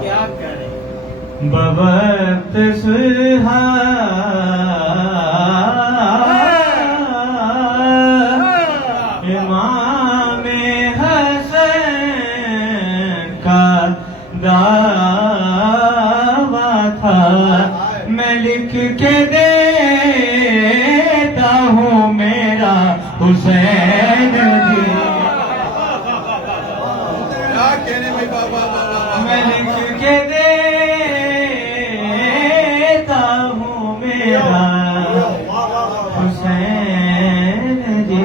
کیا کریں بوقت سہا امام حسین کا دعویٰ تھا میں لکھ کے دیتا ہوں میرا حسین جی میں لکھ کے دیتا ہوں میرا حسین جی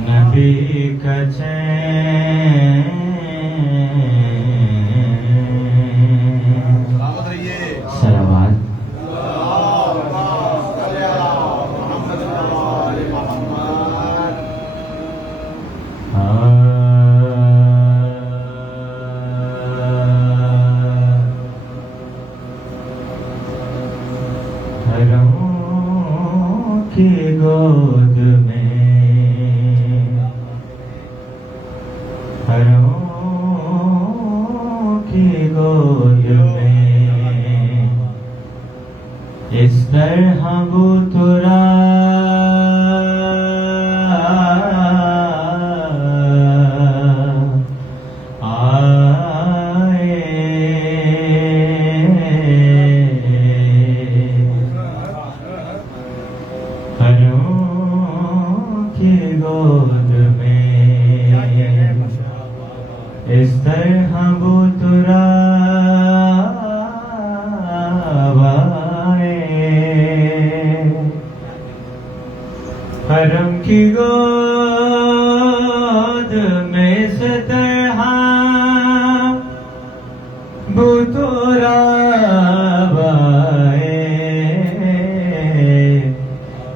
نبی کا چین سلوات ہروں کی گود میں ہروں کی گود میں اس طرح وہ ترا اس طرح وہ حرم کی گود میں اس طرح وہ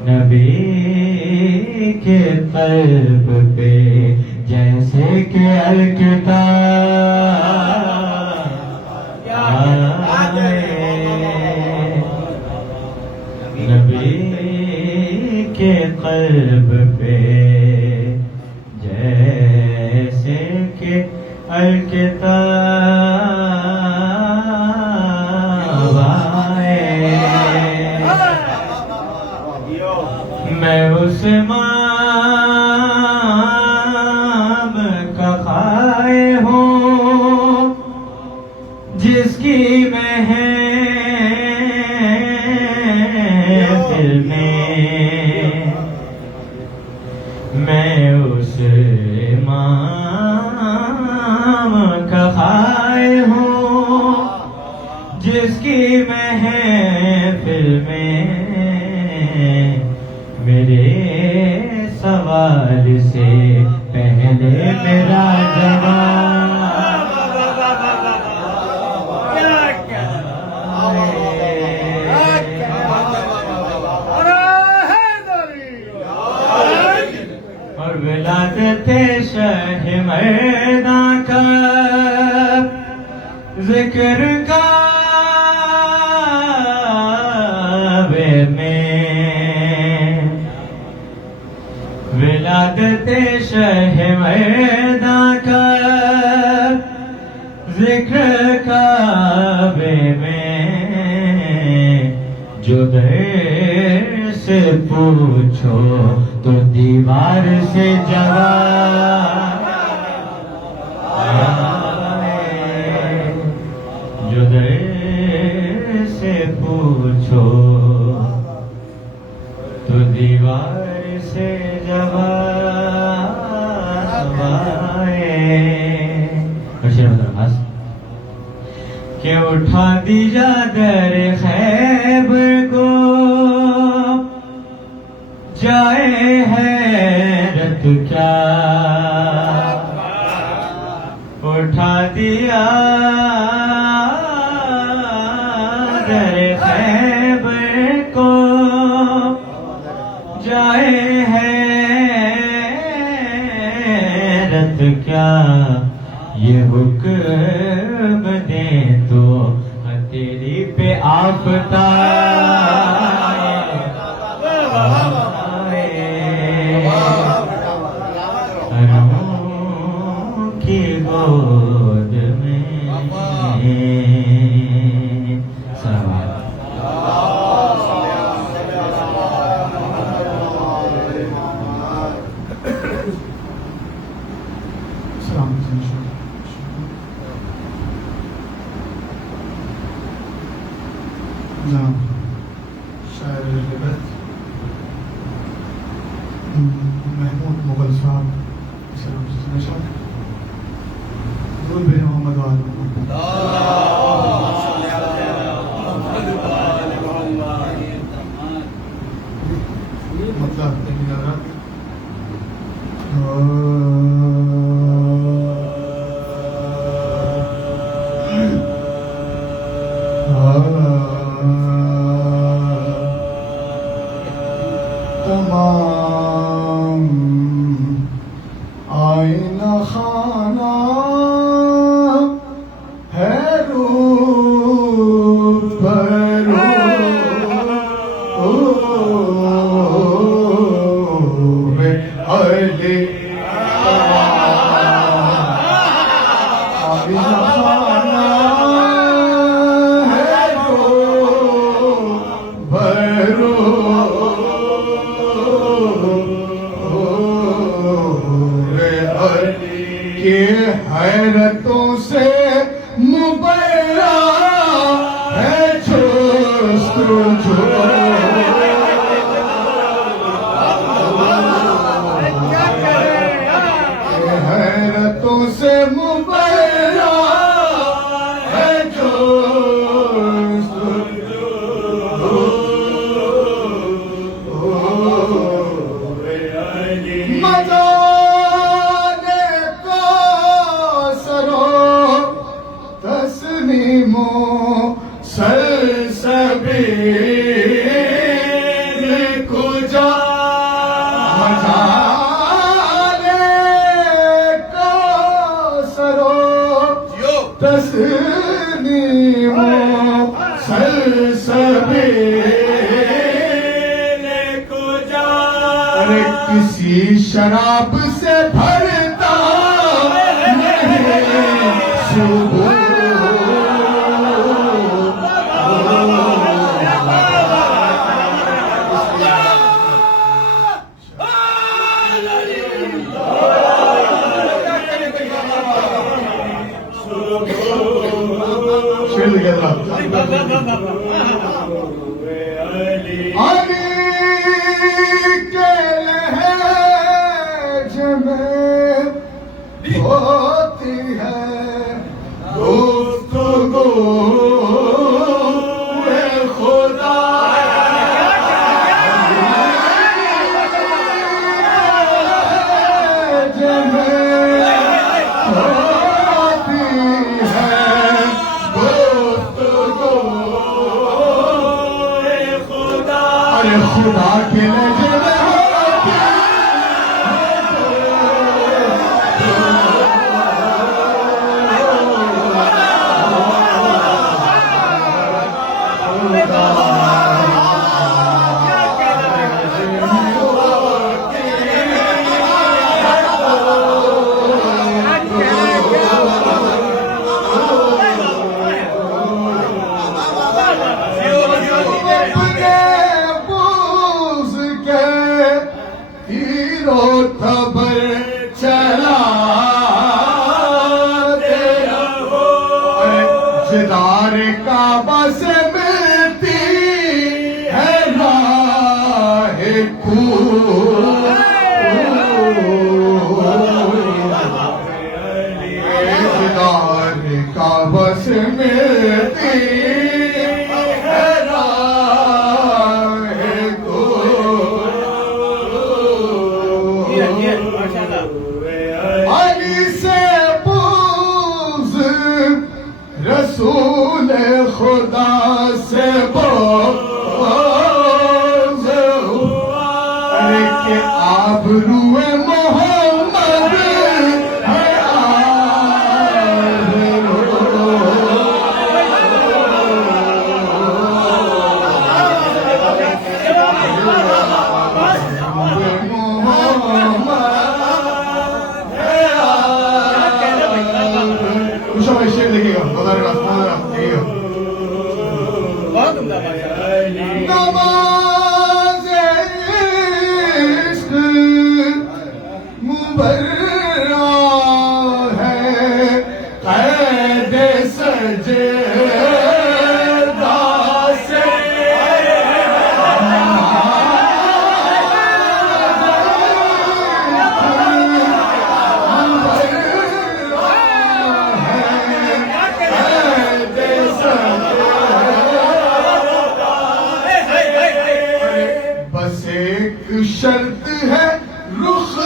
نبی کے قلب پہ جیسے کہ الکتاب آئے نبی کے قلب پہ جیسے کہ الکتاب آئے میں اس جس کی محفل میں اس امام کا خائے ہوں جس کی محفل میں میرے سوال سے پہلے میرا جواب ولادت شہ میدان کا ذکر کعبے میں ولادت شہ میدان کا ذکر کعبے میں جو دیر سے پوچھو تو دیوار سے جواب جو دیر سے پوچھو تو دیوار سے جواب کہ اٹھا دیا در خیبر کو جائے حیرت کیا اٹھا دیا در خیبر کو جائے حیرت کیا یہ حکم دیں تو تیری پہ آفتاب گود میں سوال شاعر بیت محمود مغل صاحب ضرور بن محمد وآل محمد مطلب تمام آئینہ خانہ ہے روح پر روح علی آئینہ خانہ ہے روح پر کہ حیرتوں سے مبرا ہے جستجو حیرتوں سے مبرا ہے جستجو مزار تسلیمو سلسبیل کجا مزار کوثرو تسلیمو سلسبیل کجا ارے کسی شراب سے بھرتا نہیں صبح علی کے لہج میں ہوتی ہے گفتگو خدا لہج میں ہوتی ہے خدا کے لہجے میں خبر چلا جدار کعبہ سے ملتی ہے راہ جدار کعبہ سے ملتی ہے علی سے بغض رسول خدا سے بغض ہوا کہ آبرو محمد ہے برا ہے قید سجدہ سے بس ایک شرط ہے رخ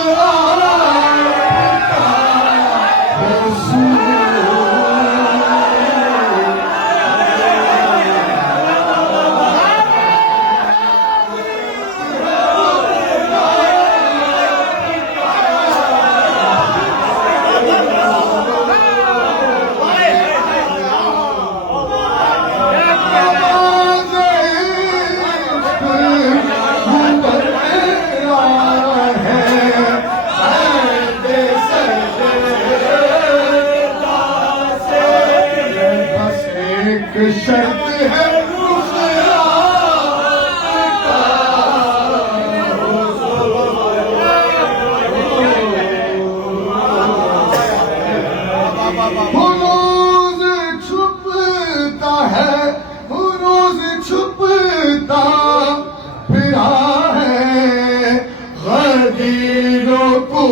شرط ہے روز چھپتا ہے روز چھپتا پھرا ہے غدیروں کو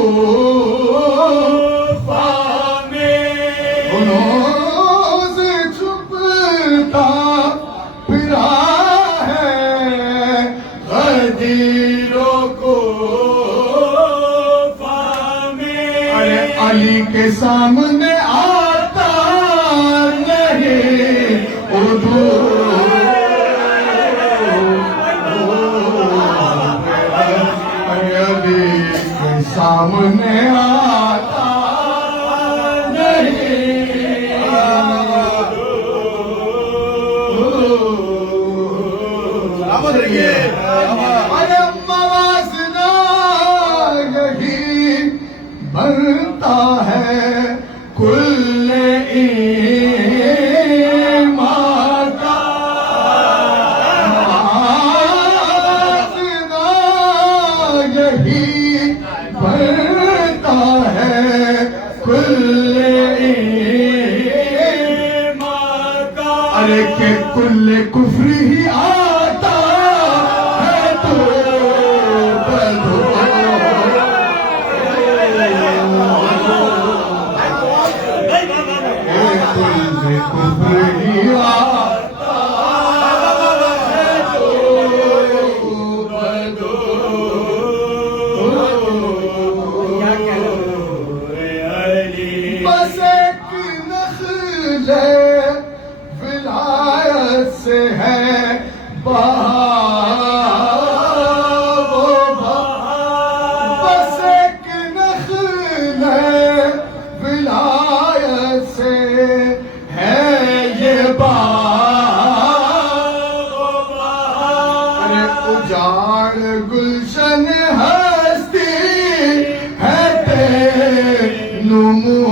علی کے سامنے آتا نہیں علی کے سامنے آتا ارے موازنہ یہی بنتا ہے کل ایمان کا موازنہ یہی بنتا ہے کل ایمان کا ارے کہ کل کفر ہی آتا ہے تو بدو بس ایک نخل ولایت سے ہے بس ایک نخل ولایت سے ہے یہ ارے اجاڑ گلشن ہستی ہے نمو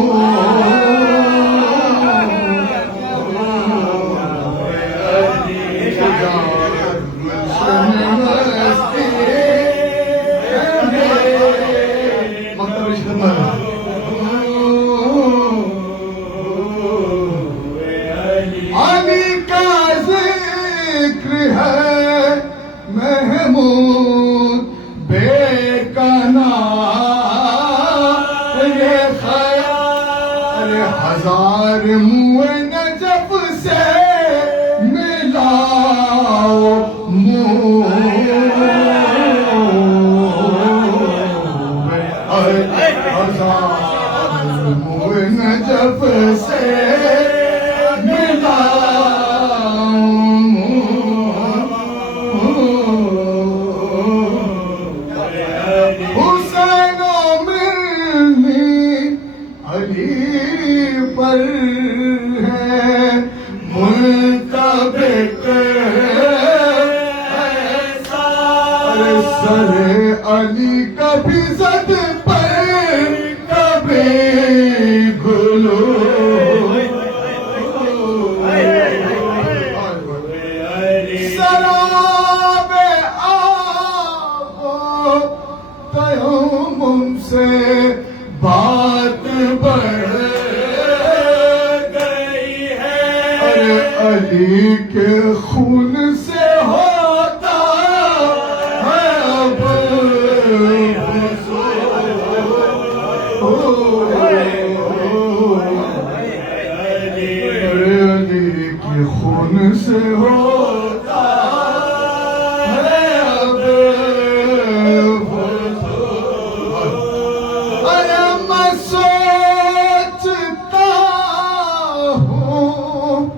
علی کا ذکر ہے محمود بے کنا یہ خیال ہزار منہ نجف سے ملاؤ ہزار منہ نجف سے حسین و مرنی علی پر ہے منطبق سر علی کبھی زد پر کبھی گلو سراب آب و تیمم سے بات بڑھ گئی ہے ارے علی کے خون سے ہوتا ہے اب ارے علی کے خون سے ہوتا ہے اب ارے میں سوچتا ہوں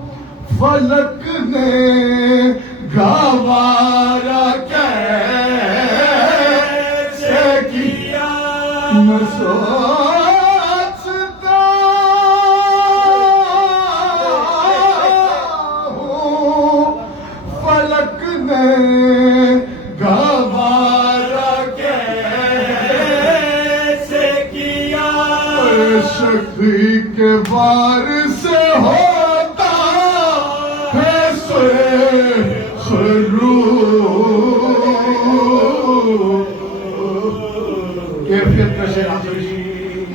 فلک نے گوارا کیسے کیا میں سوچتا ہوں فلک نے گوارا کیسے کیا شفیع کے وار سے ہوتا ہے خرو کیفیت کا شعر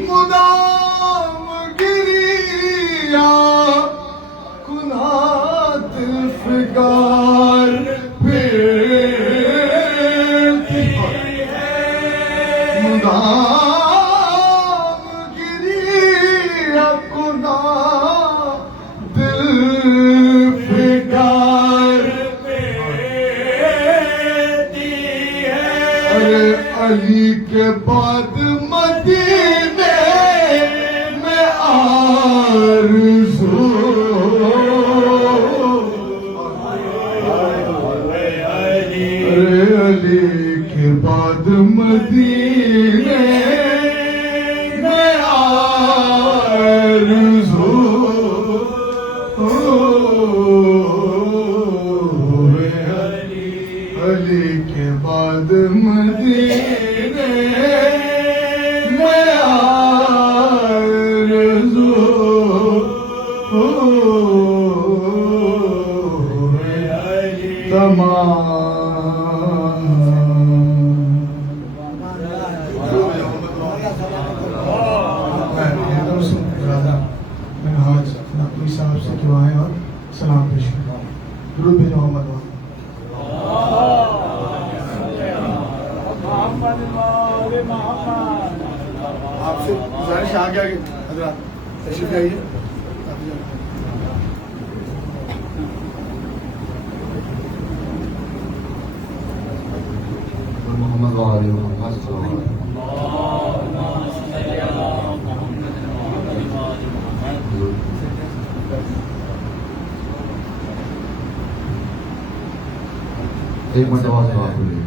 مدام گریا کنات الفگار پھرتی ہے مدام گریا کنات الفگار ارے علی کے بعد مدینے میں آرزو ارے علی کے بعد مدینے میں آرزو علی کے بعد مدینے میں آرزو منہاج نقوی صاحب سے دعائیں اور سلام پیش کروں درود بھیجو محمد آپ سے گزارش آگے آگے حضرات تشریف لائیے محمد وآلہ محمد صلی اللہ علیہ وسلم ایک مرتبہ سے بات ہوئی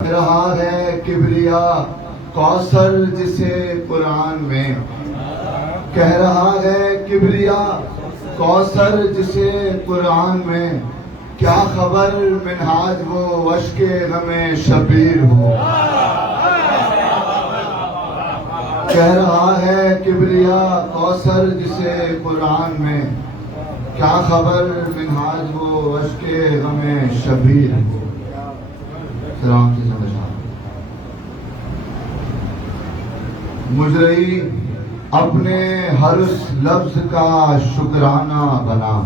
رہا ہے کبریا کوثر جسے قرآن میں کہہ رہا ہے کبریا کوثر جسے قرآن میں کیا خبر منہاج وہ اشک غم شبیر ہو کہہ رہا ہے کبریا کوثر جسے قرآن میں کیا خبر منہاج وہ اشک غم شبیر ہو سلام سے سمجھا مجرئی اپنے ہر اس لفظ کا شکرانہ بنا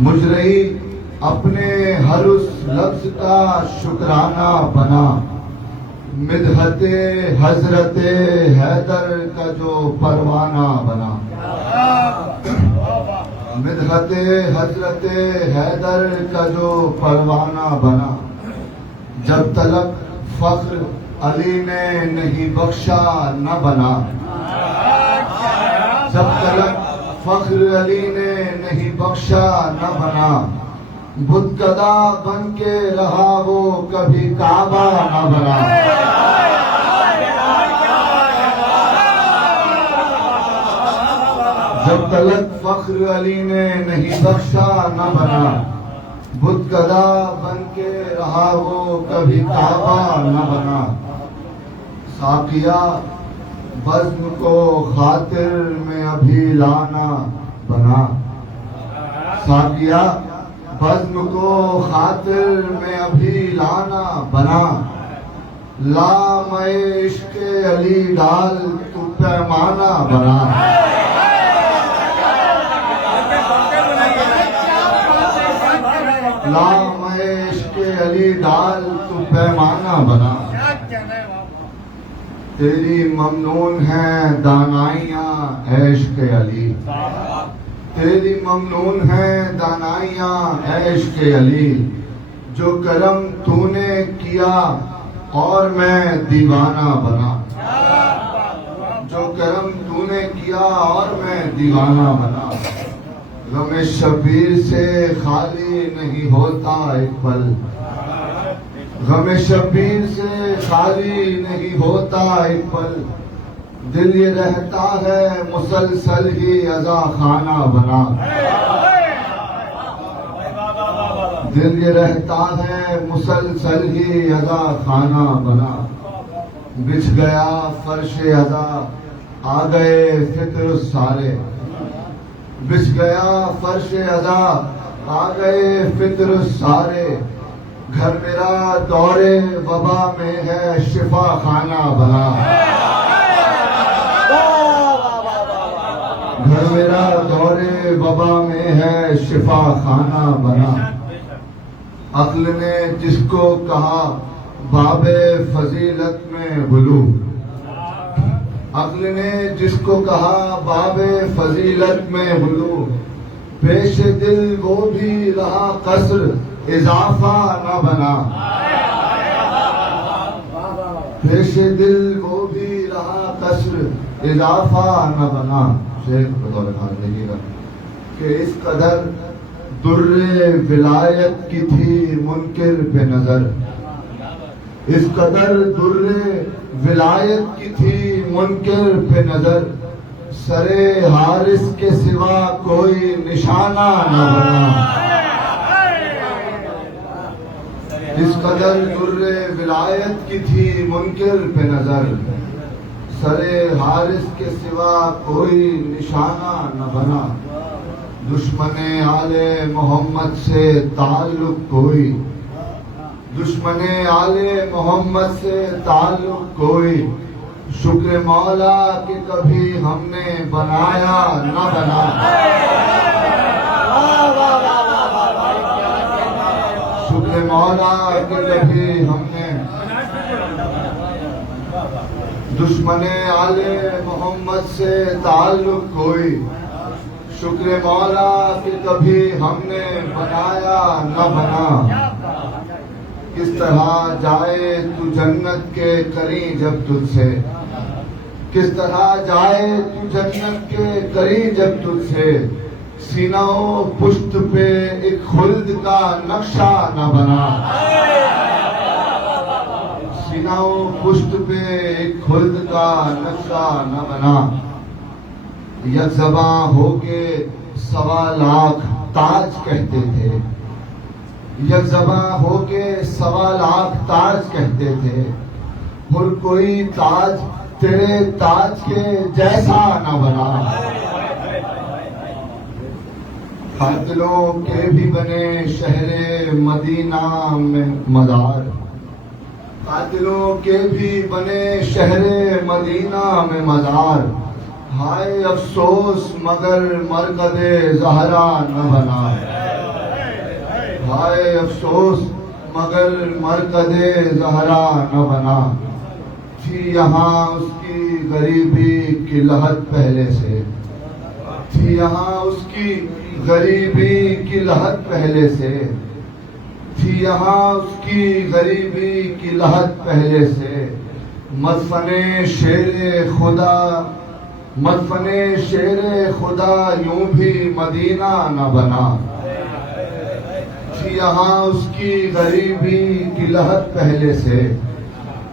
مجرئی اپنے ہر اس لفظ کا شکرانہ بنا مدحت حضرت حیدر کا جو پروانہ بنا مدحت حضرت حیدر کا جو پروانہ بنا جب تلک فخر علی نے نہیں بخشا نہ بنا جب تلک فخر علی نے نہیں بخشا نہ بنا بت گدا بن کے رہا وہ کبھی کعبہ نہ بنا جب تلک فخر علی نے نہیں بخشا نہ بنا بت گدا بن کے رہا وہ کبھی کعبہ نہ بنا ساقیہ بزم کو خاطر میں ابھی لانا بنا ساقیا بزم کو خاطر میں ابھی لانا بنا، لا میں عشق علی ڈال تو پیمانہ بنا، لا میں عشق علی ڈال تو پیمانہ بنا، تیری ممنون ہیں دانائیاں عشق علی، تیری ممنون ہیں دانائیاں عشق علی، جو کرم تو نے کیا اور میں دیوانہ بنا، جو کرم تو نے کیا اور میں دیوانہ بنا، غم شبیر سے خالی نہیں ہوتا ایک پل، غم شبیر سے خالی نہیں ہوتا ایک پل، دل یہ رہتا ہے مسلسل ہی عزا خانہ بنا، دل یہ رہتا ہے مسلسل ہی عزا خانہ بنا، بچھ گیا فرش عزا آ گئے فطر سارے، بچھ گیا فرش عزا آ گئے فطر سارے، گھر میرا دور وبا میں ہے شفا خانہ بنا، گھر میرا دور وبا میں ہے شفا خانہ بنا، عقل نے جس کو کہا باب فضیلت میں غلو، عقل نے جس کو کہا باب فضیلت میں غلو، پیش دل وہ بھی رہا قصر اضافہ نہ بنا، پیش دل وہ بھی رہا قصر اضافہ نہ بنا، شیخ بطور خان دیکھیے گا کہ اس قدر در ولایت کی تھی منکر پہ نظر، اس قدر در ولایت کی تھی منکر پہ نظر، سرے حارث کے سوا کوئی نشانہ نہ بنا، اس قدر در ولایت کی تھی منکر پہ نظر، سرے حارث کے سوا کوئی نشانہ نہ بنا، دشمن آل محمد سے تعلق کوئی، دشمن آل محمد سے تعلق کوئی، شکر مولا کہ کبھی ہم نے بنایا نہ بنا، شکر مولا کہ کبھی ہم نے، دشمن آل محمد سے تعلق کوئی، شکر مولا کہ کبھی ہم نے بنایا نہ بنا، کس طرح جائے تو جنت کے قریب جب تجھ سے، کس طرح جائے تو جنت کے قریب جب تجھ سے، سینہ و پشت پہ ایک خلد کا نقشہ نہ بنا، سینہ و پشت پہ ایک خلد کا نقشہ نہ بنا، یک زباں ہو کے 1.25 لاکھ تاج کہتے تھے، یک زباں ہو کے 1.25 لاکھ تاج کہتے تھے، اور کوئی تاج تیرے تاج کے جیسا نہ بنا، قاتلوں کے بھی بنے شہر مدینہ میں مزار، قاتلوں کے بھی بنے شہر مدینہ میں مزار، ہائے افسوس مگر مرکز زہرا نہ بنا، ہائے افسوس مگر مرکز زہرا نہ بنا، تھی یہاں اس کی غریبی کی لہت پہلے سے، تھی یہاں اس کی غریبی کی لہت پہلے سے، تھی یہاں اس کی غریبی کی لہت پہلے سے، مدفن شیر خدا، مدفن شیر خدا یوں بھی مدینہ نہ بنا، تھی یہاں اس کی غریبی کی لہت پہلے سے،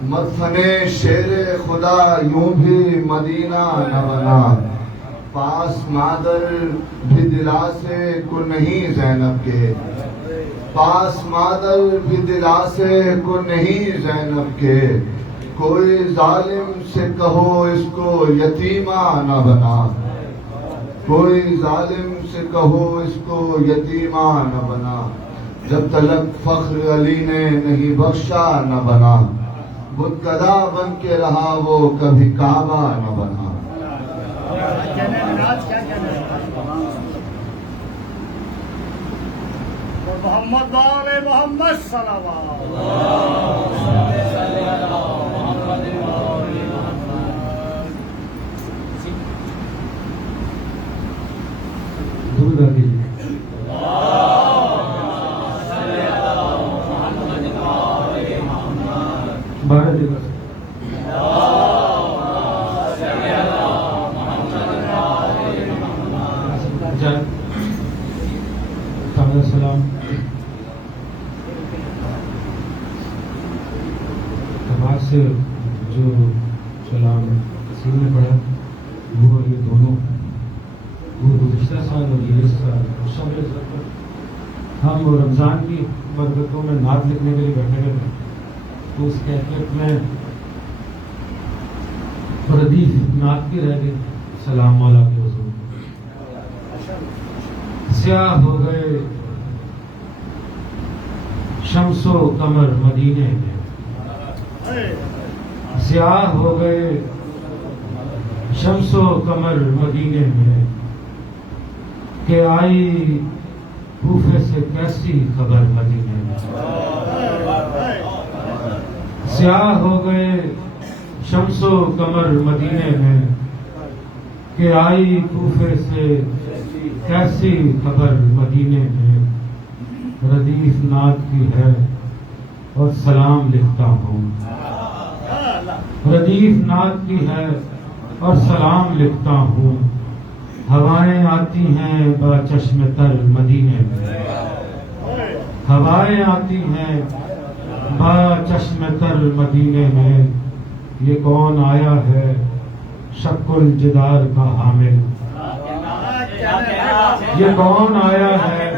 مدفن شیر خدا یوں بھی مدینہ نہ بنا، پاس مادر بھی دلاسے کو نہیں زینب کے، پاس مادر بھی دلاسے کو نہیں زینب کے، کوئی ظالم سے کہو اس کو یتیمہ نہ بنا، کوئی ظالم سے کہو اس کو یتیمہ نہ بنا، جب تلک فخر علی نے نہیں بخشا نہ بنا، بت کدا بن کے رہا وہ کبھی کعبہ نہ بنا۔ محمد والے محمد صلوات۔ درود آدھی بارہ جگہ السلام کمال سے جو سلام کثیر نے پڑھا وہ اور یہ دونوں، وہ گزشتہ سال اور یہ اس سال سب ہم رمضان کی برکتوں میں نعت لکھنے کے لیے بیٹھے گئے تھے، تو اس کیفیت میں ردیف نعت کی رہ گئی، سلام مولا کے حضور۔ سیاہ ہو گئے شمس و قمر مدینے میں، سیاہ ہو گئے شمس و قمر مدینے میں، کہ آئی کوفے سے کیسی خبر مدینے میں۔ سیاہ ہو گئے شمس و قمر مدینے میں، کہ آئی کوفے سے کیسی خبر مدینے میں، ردیف نعت کی ہے اور سلام لکھتا ہوں، ردیف نعت کی ہے اور سلام لکھتا ہوں، ہوائیں آتی ہیں با چشم تر مدینے میں، ہوائیں آتی ہیں با چشم تر مدینے میں، یہ کون آیا ہے شق الجدار کا حامل، یہ کون آیا ہے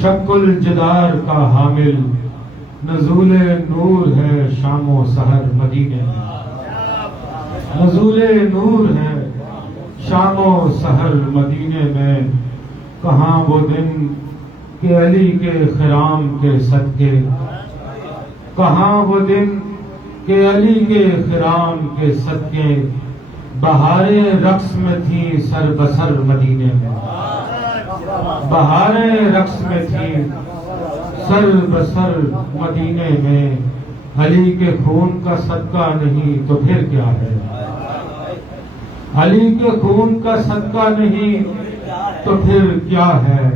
شق الجدار کا حامل، نزول نور ہے شام و سحر مدینے میں، نزول نور ہے شام و سحر مدینے میں، کہاں وہ دن کہ علی کے خرام کے صدقے، کہاں وہ دن کہ علی کے خرام کے صدقے، بہاریں رقص میں تھی سر بسر مدینے میں، بہاریں رقص میں تھی سر بسر مدینے میں، علی کے خون کا صدقہ نہیں تو پھر کیا ہے، علی کے خون کا صدقہ نہیں تو پھر کیا ہے،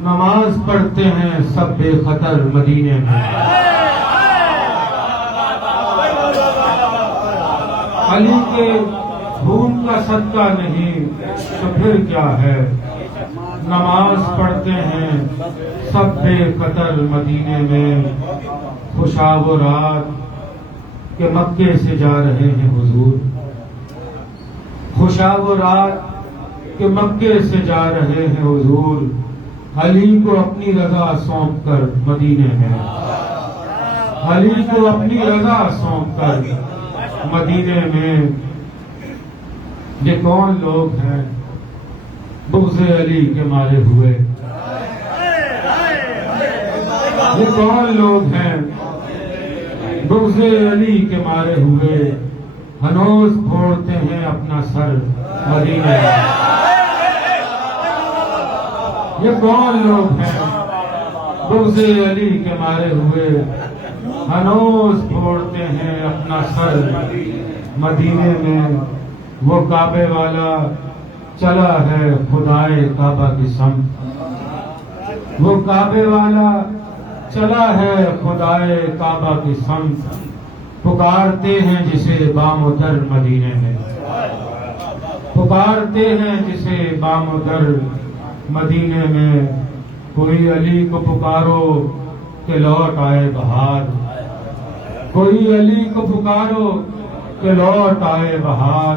نماز پڑھتے ہیں سب بے خطر مدینے میں، علی کے خون کا صدقہ نہیں تو پھر کیا ہے، نماز پڑھتے ہیں سب بے قطر مدینے میں، خوشاب و رات کہ مکے سے جا رہے ہیں حضور، خوشاب و رات کہ مکے سے جا رہے ہیں حضور، علی کو اپنی رضا سونپ کر مدینے میں، علی کو اپنی رضا سونپ کر مدینے میں، یہ کون لوگ ہیں بغض علی کے مارے ہوئے، یہ کون لوگ ہیں بغض علی کے مارے ہوئے، ہنوز پھوڑتے ہیں اپنا سر مدینے میں، یہ کون لوگ ہیں بغض علی کے مارے ہوئے، ہنوز پھوڑتے ہیں اپنا سر مدینے میں، وہ کعبے والا چلا ہے خدائے کعبہ کی سمت، وہ کعبے والا چلا ہے خدائے کعبہ کی سمت، پکارتے ہیں جسے بام و در مدینے میں، پکارتے ہیں جسے بام و در مدینے میں، کوئی علی کو پکارو کہ لوٹ آئے بہار، کوئی علی کو پکارو کہ لوٹ آئے بہار،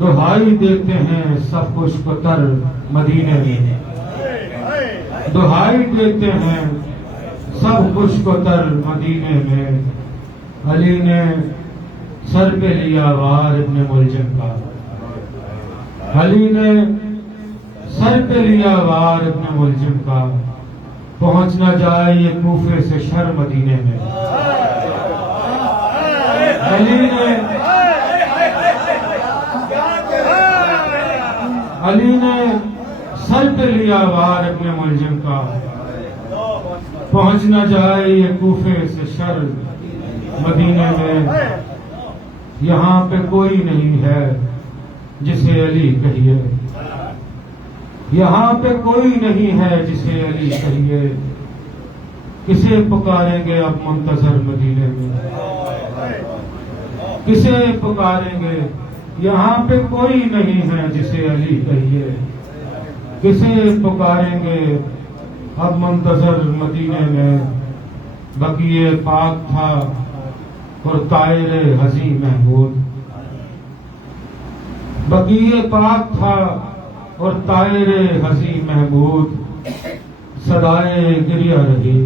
دہائی دیتے ہیں سب کچھ کو تر مدینے میں، دہائی دیتے ہیں سب کچھ کو تر مدینے میں، علی نے سر پہ لیا وار ابن ملجم کا، علی نے سر پہ لیا وار اپنے ملزم کا، پہنچ نہ جائے یہ کوفے سے شر مدینے میں۔ علی نے سر پہ لیا وار اپنے ملزم کا، پہنچ نہ جائے یہ کوفے سے شر مدینے میں۔ یہاں پہ کوئی نہیں ہے جسے علی کہیے، یہاں پہ کوئی نہیں ہے جسے علی کہیے، کسے پکاریں گے اب منتظر مدینے میں، کسے پکاریں گے؟ یہاں پہ کوئی نہیں ہے جسے علی کہیے، کسے پکاریں گے اب منتظر مدینے میں۔ بقیہ پاک تھا اور طائر ہزی محمود، بقیہ پاک تھا اور طائر ہزی محمود، صدائے گریہ رہی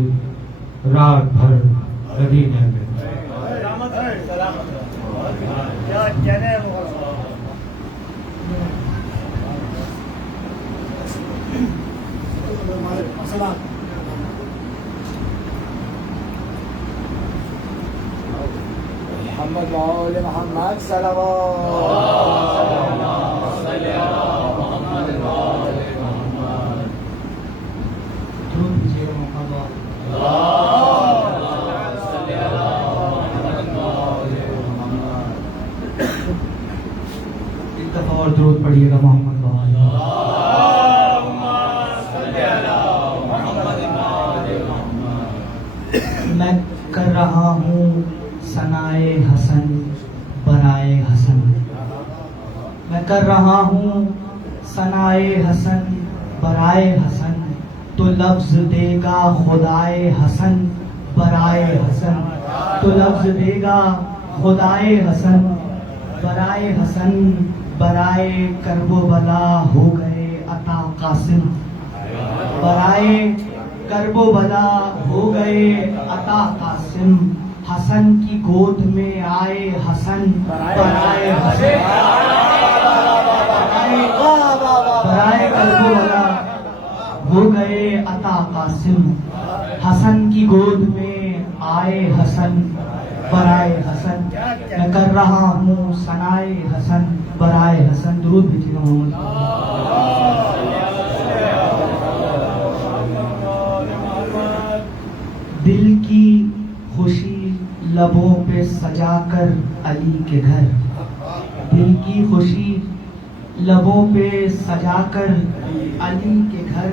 رات بھر مدینے میں۔ محمد وآل محمد ایک دفعہ اور درود پڑھیے گا محمد وآل۔ میں کر رہا ہوں ثنائے حسن برائے حسن، میں کر رہا ہوں ثنائے حسن برائے حسن، تو لفظ دے گا خدائے حسن برائے حسن، تو لفظ دے گا خدائے حسن برائے حسن، برائے کرب و بلا ہو گئے عطا قاسم، برائے کرب و بلا ہو گئے عطا قاسم، حسن کی گود میں آئے حسن برائے حسن، برائے کرب و بلا ہو گئے عطا قاسم، حسن کی گود میں آئے حسن برائے حسن، میں کر رہا ہوں ثنائے حسن برائے حسن۔ درود بھیجیے محمد۔ دل کی خوشی لبوں پہ سجا کر علی کے گھر، دل کی خوشی لبوں پہ سجا کر علی کے گھر،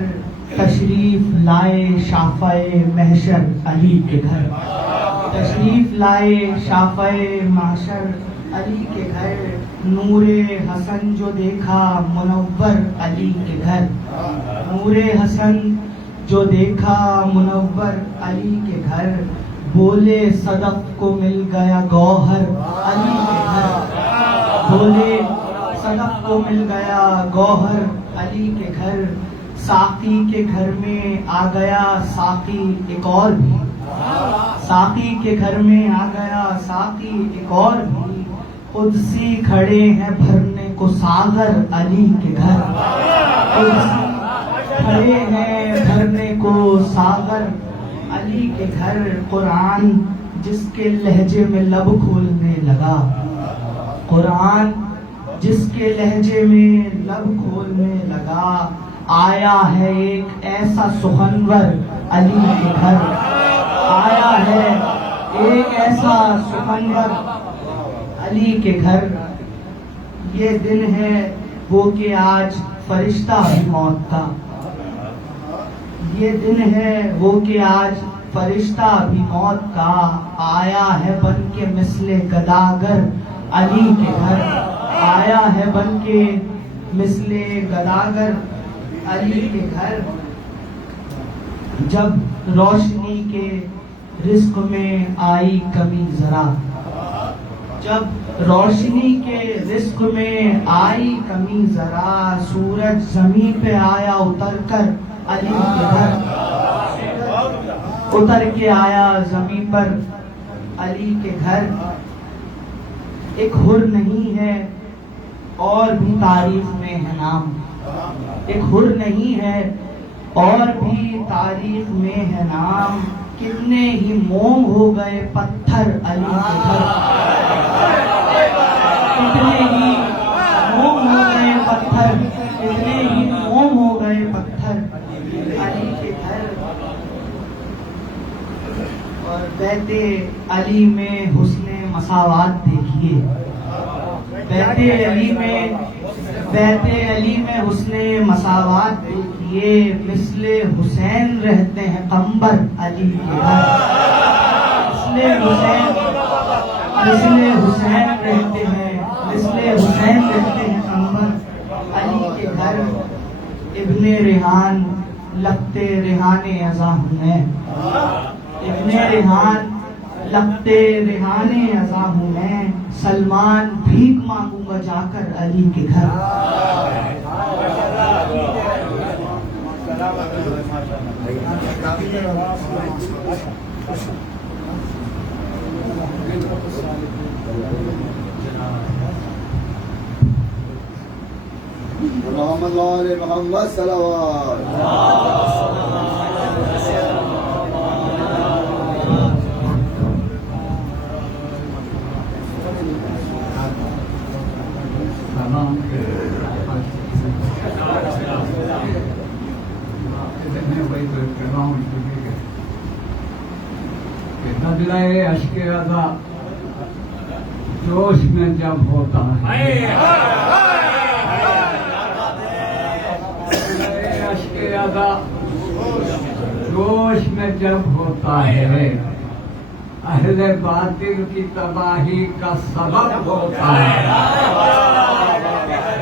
تشریف لائے شافعِ محشر علی کے گھر، تشریف لائے شافعِ محشر علی کے گھر، نور حسن جو دیکھا منور علی کے گھر، نور حسن جو دیکھا منور علی کے گھر، بولے صدف کو مل گیا گوہر علی کے گھر، بولے صدف کو مل گیا گوہر علی کے گھر، ساقی کے گھر میں آ گیا ساقی ایک اور بھی، ساقی کے گھر میں آ گیا ساقی ایک اور بھی، قدسی کھڑے ہیں بھرنے کو ساغر علی کے گھر، قدسی کھڑے ہیں بھرنے کو ساغر علی کے گھر، قرآن جس کے لہجے میں لب کھولنے لگا، قرآن جس کے لہجے میں لب کھولنے لگا، آیا ہے ایک ایسا سخنور علی کے گھر، آیا ہے ایک ایسا سخنور علی کے گھر، یہ دن ہے وہ کہ آج فرشتہ بھی موت کا، یہ دن ہے وہ کہ آج فرشتہ بھی موت کا، آیا ہے بن کے مثل گداگر علی کے گھر، آیا ہے بن کے مثل گداگر علی کے گھر، جب روشنی کے رزق میں آئی کمی ذرا، جب روشنی کے رزق میں آئی کمی ذرا، سورج زمین پہ آیا اتر کر علی کے گھر، اتر کے آیا زمین پر علی کے گھر، ایک حر نہیں ہے اور بھی تعریف میں ہے نام، ایک حر نہیں ہے اور بھی تاریخ میں ہے نام، کتنے ہی موم ہو گئے پتھر علی کے گھر، کتنے ہی موم ہو گئے پتھر، کتنے ہی موم ہو گئے پتھر علی کے گھر۔ اور بیت علی میں حسن مساوات دیکھیے، بیت علی میں حسن مساوات دیکھیے، مثل حسین رہتے ہیں قمبر علی کے گھر، مثل حسین رہتے ہیں قمبر علی کے گھر۔ ابن ریحان لگتے ریحان ازاں ہوں میں، ابن ریحان لگتے ریحان ازاں ہوں میں، سلمان بھیک مانگوں گا جا کر علی کے گھر۔ محمد وآل محمد صلوات۔ بدلے اشک ادا جوش میں جب ہوتا ہے، اشک ادا جوش میں جب ہوتا ہے، اہل باطل کی تباہی کا سبب ہوتا ہے،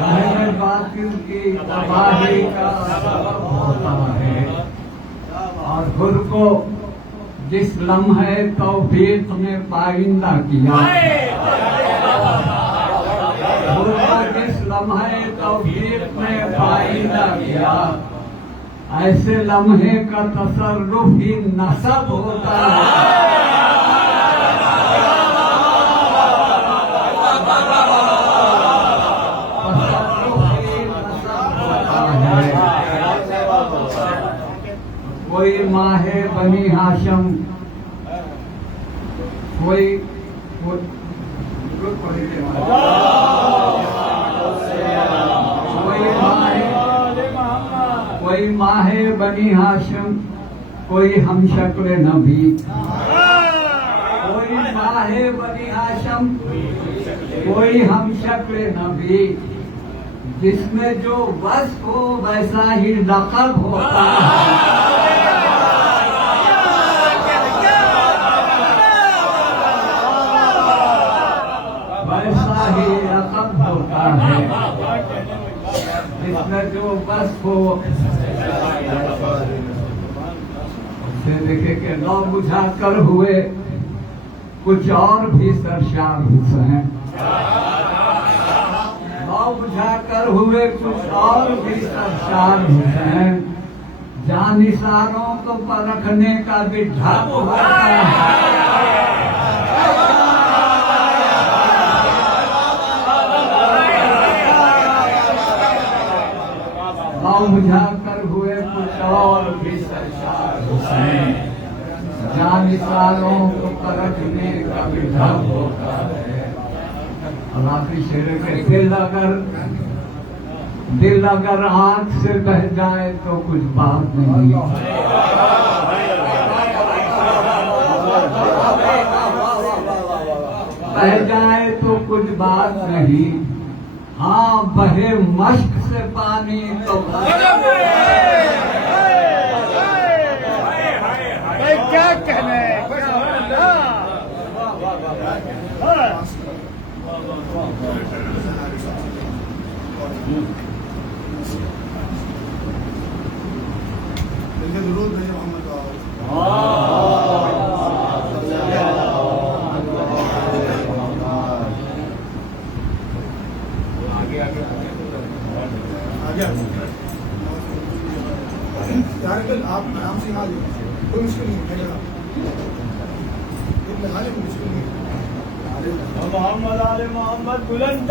اہل باطل کی تباہی کا سبب ہوتا ہے۔ اور خود کو جس لمحے توفیق میں پائندہ کیا، خود کو جس لمحے توفیق میں پائندہ کیا، ایسے لمحے کا تصرف ہی نصب ہوتا ہے۔ کوئی ماہ بنی ہاشم، کوئی ماہ بنی ہاشم، کوئی ہم شکل نبی، کوئی ماہ بنی ہاشم، کوئی ہم شکل نبی، جس میں جو وصف ہو ویسا ہی لقب ہوتا ہے، ویسا ہی لقب ہوتا ہے، جس میں جو وصف ہو۔ دیکھے کہ نو بجھا کر ہوئے کچھ اور بھی سرشار حسین، بجھا کر ہوئے کچھ اور بھی سرشار حسین، جانثاروں کو پرکھنے کا بھی ڈھک ہوتا ہے، بجھا کر ہوئے کچھ اور بھی سرشار حسین، جانثاروں کو پرکھنے کا بھی ڈھک ہوتا ہے۔ آخری شعر کے دل اگر آنکھ سے بہ جائے تو کچھ بات نہیں، بہ جائے تو کچھ بات نہیں، ہاں بہے مشق سے پانی تو کیا کہنے درود بھیجو محمد آپ آرام سے آ جائیں، کوئی مشکل نہیں ہے، مشکل نہیں۔ محمد آل محمد بلند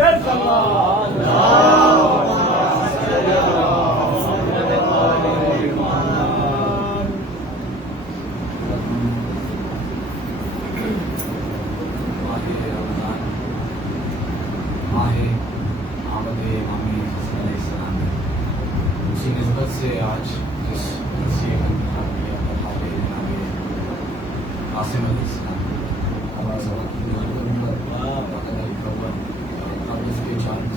اسی نسبت سے آج جس قاسم علیہ السلام ہمارا سبق اس کے چاند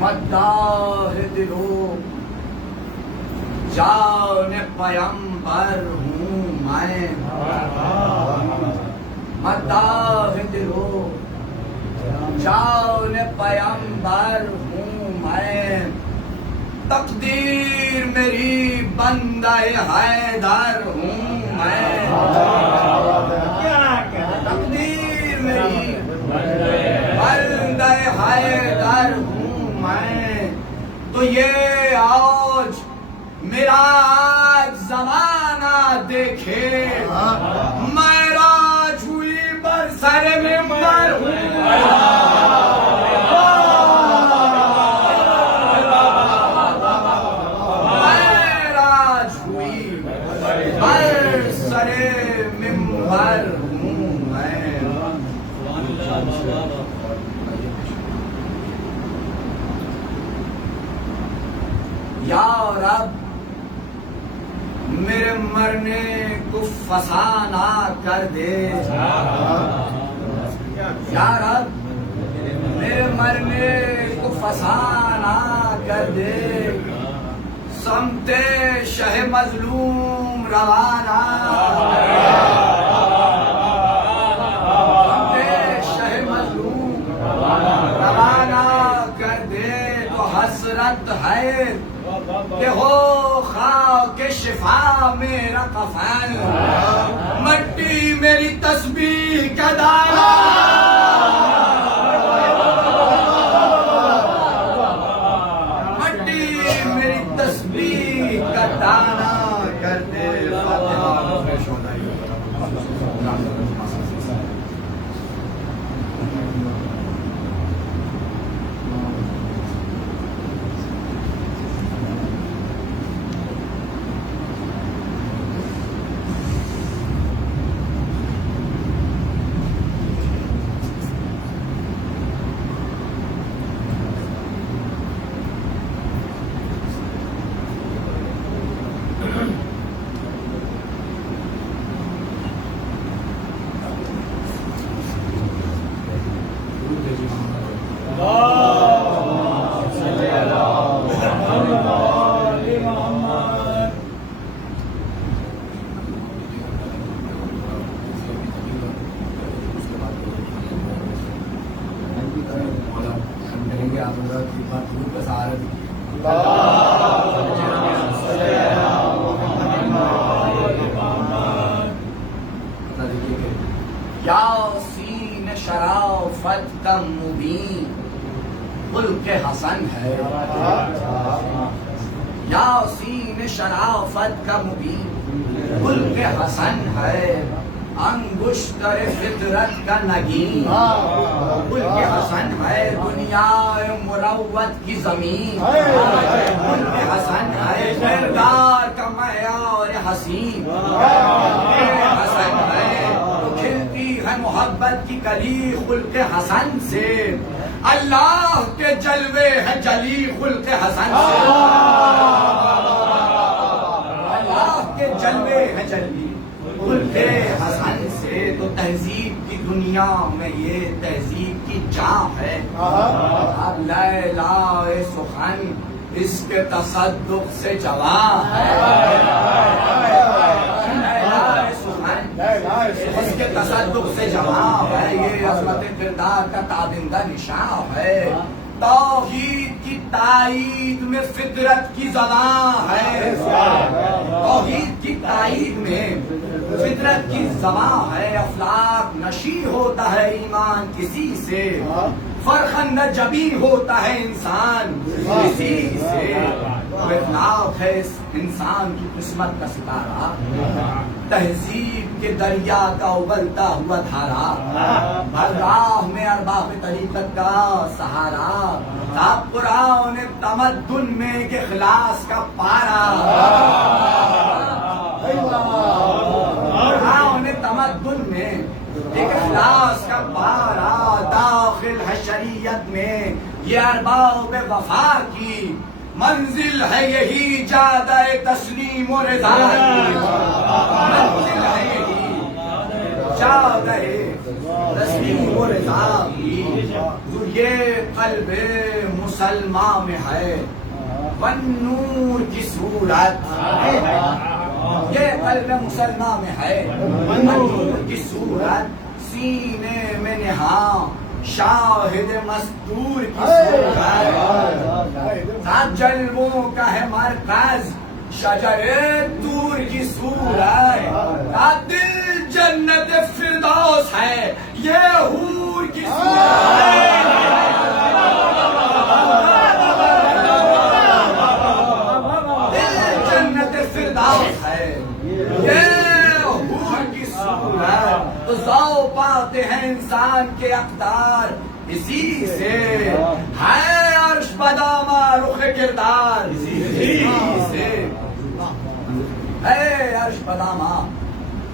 مداح دلو جان پیمبر ہوں میں، مداح دلو جان پیمبر ہوں میں، تقدیر میری بندہ حیدر ہوں میں، تقدیر میری بندہ حیدر ہوں میں، تو یہ آج میرا آج زمانہ دیکھے، میں راج ہوئی بر سر ممبر ہوں، میں راج ہوئی بر سر ممبر ہوں میں۔ یا رب میرے مرنے کو فسانہ کر دے، یا رب میرے مرنے کو فسانہ کر دے، سمت شہ مظلوم روانہ، سمت شہ مظلوم روانہ کر دے، تو حسرت ہے کہ ہو خاک شفا میرا کفن، مٹی میری تسبیح کا دانا، مٹی میری تسبیح کا دانا کر دے۔ یاسین شرافت کا مبین ملک حسن ہے، یاسین شرافت کا مبین ملک حسن ہے، انگشتر فطرت کا نگین ملک حسن ہے، دنیا مروت کی زمین ملک حسن ہے، کردار کا معیار حسین ملک حسن ہے، تو کھلتی ہے محبت کی کلی خلق حسن سے، اللہ کے جلوے ہے جلی خلق حسن سے، اللہ کے جلوے ہے جلی خلق حسن سے، تو تہذیب کی دنیا میں یہ تہذیب کی جان ہے، اب لیلا سخن اس کے تصدق سے جواں ہے، لیلا سخن اس کے تصدق سے جواں ہے، یہ عظمت کردار کا تابندہ نشان ہے، توحید کی تائید میں فطرت کی زبان ہے، توحید کی تائید میں فطرت کی زبان ہے، افلاک نشی ہوتا ہے ایمان کسی سے، فرخن نجبی ہوتا ہے انسان کسی سے، تو اخلاق ہے اس انسان کی قسمت کا ستارہ، تہذیب کے دریا کا ابلتا ہوا دھارا، ہر راہ میں ارباب طریقت کا سہارا، آپ قرآن تمدن میں ایک اخلاص کا پارا، قرآن تمدن میں ایک اخلاص کا پارا، داخل ہے شریعت میں یہ ارباب وفا کی منزل ہے، یہی جادہ تسلیم و رضا کی منزل ہے، یہی جادہ تسلیم و رضا کی، جو یہ قلب مسلمان میں ہے والنور کی صورت، یہ قلب مسلمان میں ہے والنور کی صورت، سینے میں نہاں شاہد مستور کی صورت، سات جلووں کا ہے مرکز شجر طور کی صورت، دل جنت فردوس ہے یہ حور کی صورت، دل جنت فردوس ہے یہ حور کی صورت، تو ذو پاتے ہیں انسان کے اقدار اسی سے، ہے عرش بدامہ رخ کردار اسی سے، ہے عرش بدامہ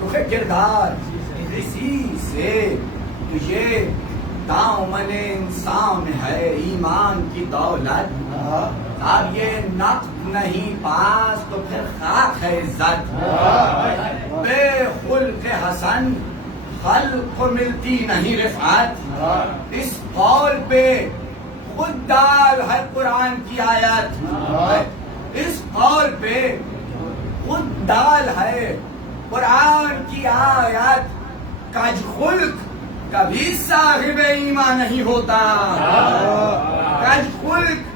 رخ کردار اسی سے، تو یہ دامن انسان ہے ایمان کی دولت، اب یہ نقد نہیں پاس تو پھر خاک ہے عزت، بے خلق حسن خلق کو ملتی نہیں رفعت، اس قول پہ خود ڈال ہے قرآن کی آیت، اس قول پہ خود ڈال ہے قرآن کی آیت، کج خلق کبھی صاحب ایمان نہیں ہوتا، کج خلق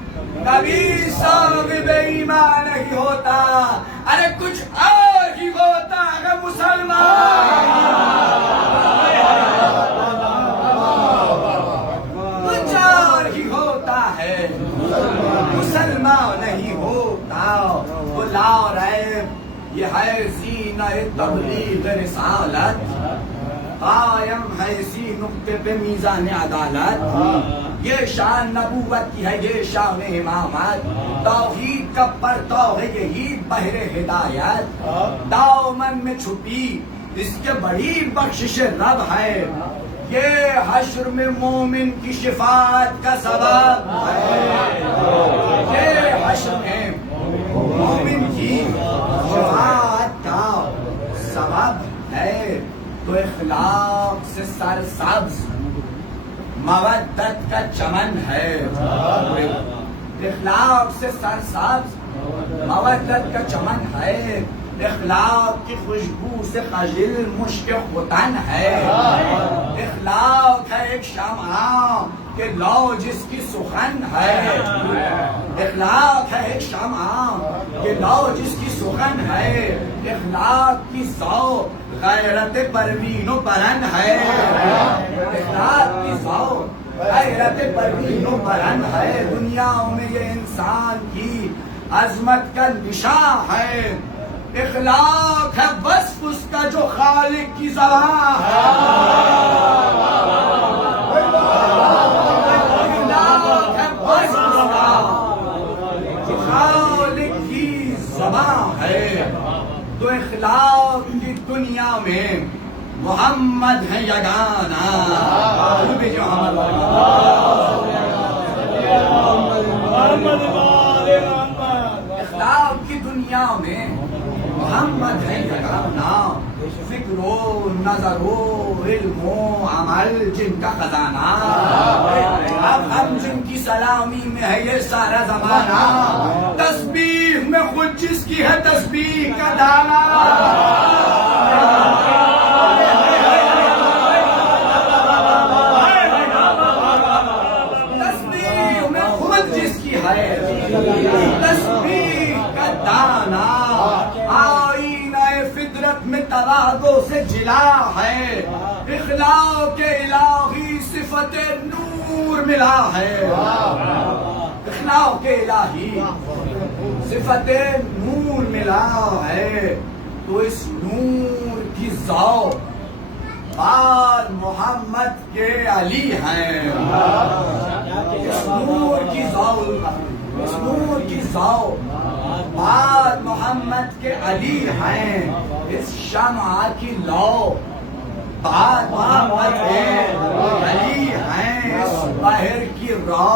کبھی صاحب ایمان نہیں ہوتا، ارے کچھ اور ہی ہوتا ہے مسلمان، کچھ اور ہی ہوتا ہے مسلمان نہیں ہوتا، وہ لا ریب یہ ہے زینہ تبلیغ رسالت، قائم ہے اسی نقطے پہ میزان عدالت، یہ شان نبوت کی ہے یہ شان امامت، توحید کا پرتو ہے یہی بحر ہدایت، دامن میں چھپی اس کے بڑی بخشش رب ہے، یہ حشر میں مومن کی شفاعت کا سبب ہے، یہ حشر میں مومن کی شفاعت کا سبب ہے، تو اخلاق سے سرسبز مودت کا چمن ہے، اخلاق سے سرسبز مودت کا چمن ہے، اخلاق کی خوشبو سے خجل مشک ختن ہے، اخلاق ہے ایک شمع کہ لو جس کی سخن ہے، اخلاق ہے ایک شمع کہ لو جس کی سخن ہے، اخلاق کی ذوق غیرت پروین و برن ہے، اخلاق کی ذوق غیرت پروین و برن ہے، دنیا میں یہ انسان کی عظمت کا نشان ہے، اخلاق ہے وصف اس کا جو خالق کی زبان ہے، اخلاق ہے وصف اس کا جو خالق کی زبان ہے، تو اخلاق کی دنیا میں محمد ہے یگانا، اخلاق کی دنیا میں محمد ہے یگانا، فکر و نظر و علم و عمل جن کا خزانہ، اب ہم جن کی سلامی میں ہے یہ سارا زمانہ، تسبیح میں خود جس کی ہے تسبیح کا دانا، تسبیح میں خود جس کی ہے تسبیح کا دانا، آئینہ فطرت میں تواضع سے جلا ہے، اخلاق الہی صفت نور ملا ہے، اخلاق الہی صفت نور ملا ہے تو اس نور کی ذوق آل محمد کے علی ہیں. اس نور کی ذوق آل محمد کے علی ہیں. اس شمع کی لو آل محمد کے علی ہیں. اس بحر کی رو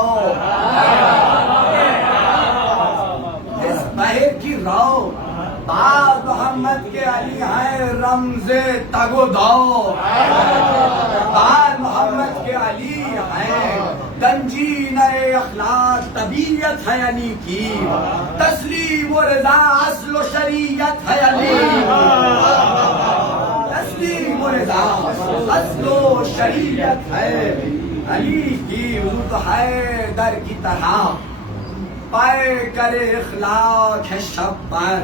آل محمد کے علی ہیں. رمز تگ و دو آل محمد کے علی ہیں. گنجین اخلاق طبیعت ہے علی کی. تسلیم و رضا اصل و شریعت ہے علی. تسلیم و رضا اصل و شریعت ہے علی کی. روح ہے در کی طرح پائے کرے اخلاق ہے شب پر.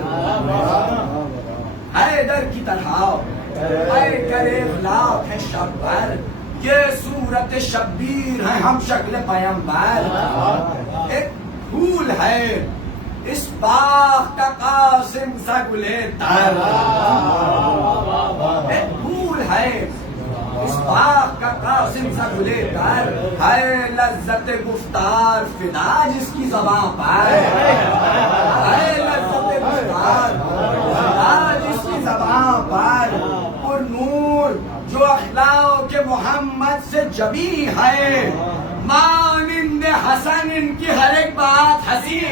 حیدر کی طرح پائے کرے اخلاق ہے شب پر. یہ صورت شبیر ہے ہم شکل پیمبر. ایک پھول ہے اس باغ کا قاسم سا گلے تر. ایک پھول ہے اس باغ کا قاسم سا گلے تر. ہے لذت گفتار فدا جس کی زبان پر. ہے لذت گفتار فدا جس کی زبان پر. پر نور جو اخلاق کے محمد سے جبی ہے. مانند حسن ان کی ہر ایک بات ہنسی ہے.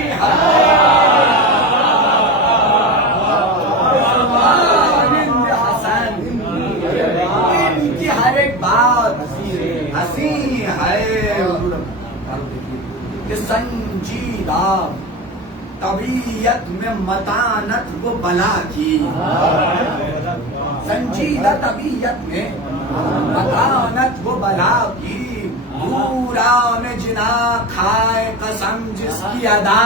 مانند حسن ان کی ہر ایک بات ہنسی ہے. کہ سنجیدہ طبیعت میں متانت وہ بلا کی. سنجیدہ طبیعت میں متانت وہ بلا کی. پورا نے جنا کھائے قسم جس کی ادا.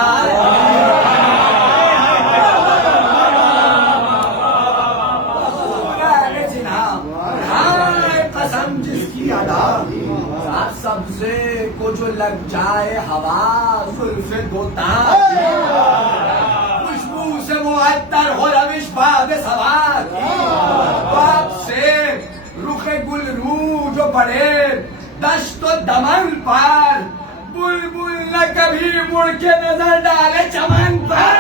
پورا نے جنا کھائے قسم جس کی ادا. سبزے کو جو لگ جائے ہوا زلف گوتا. خوشبو سے معطر ہو روش باد سوار. باپ سے رخ گل رو جو پڑے دشت و دمن پر. بلبل نہ کبھی مڑ کے نظر ڈالے چمن پر.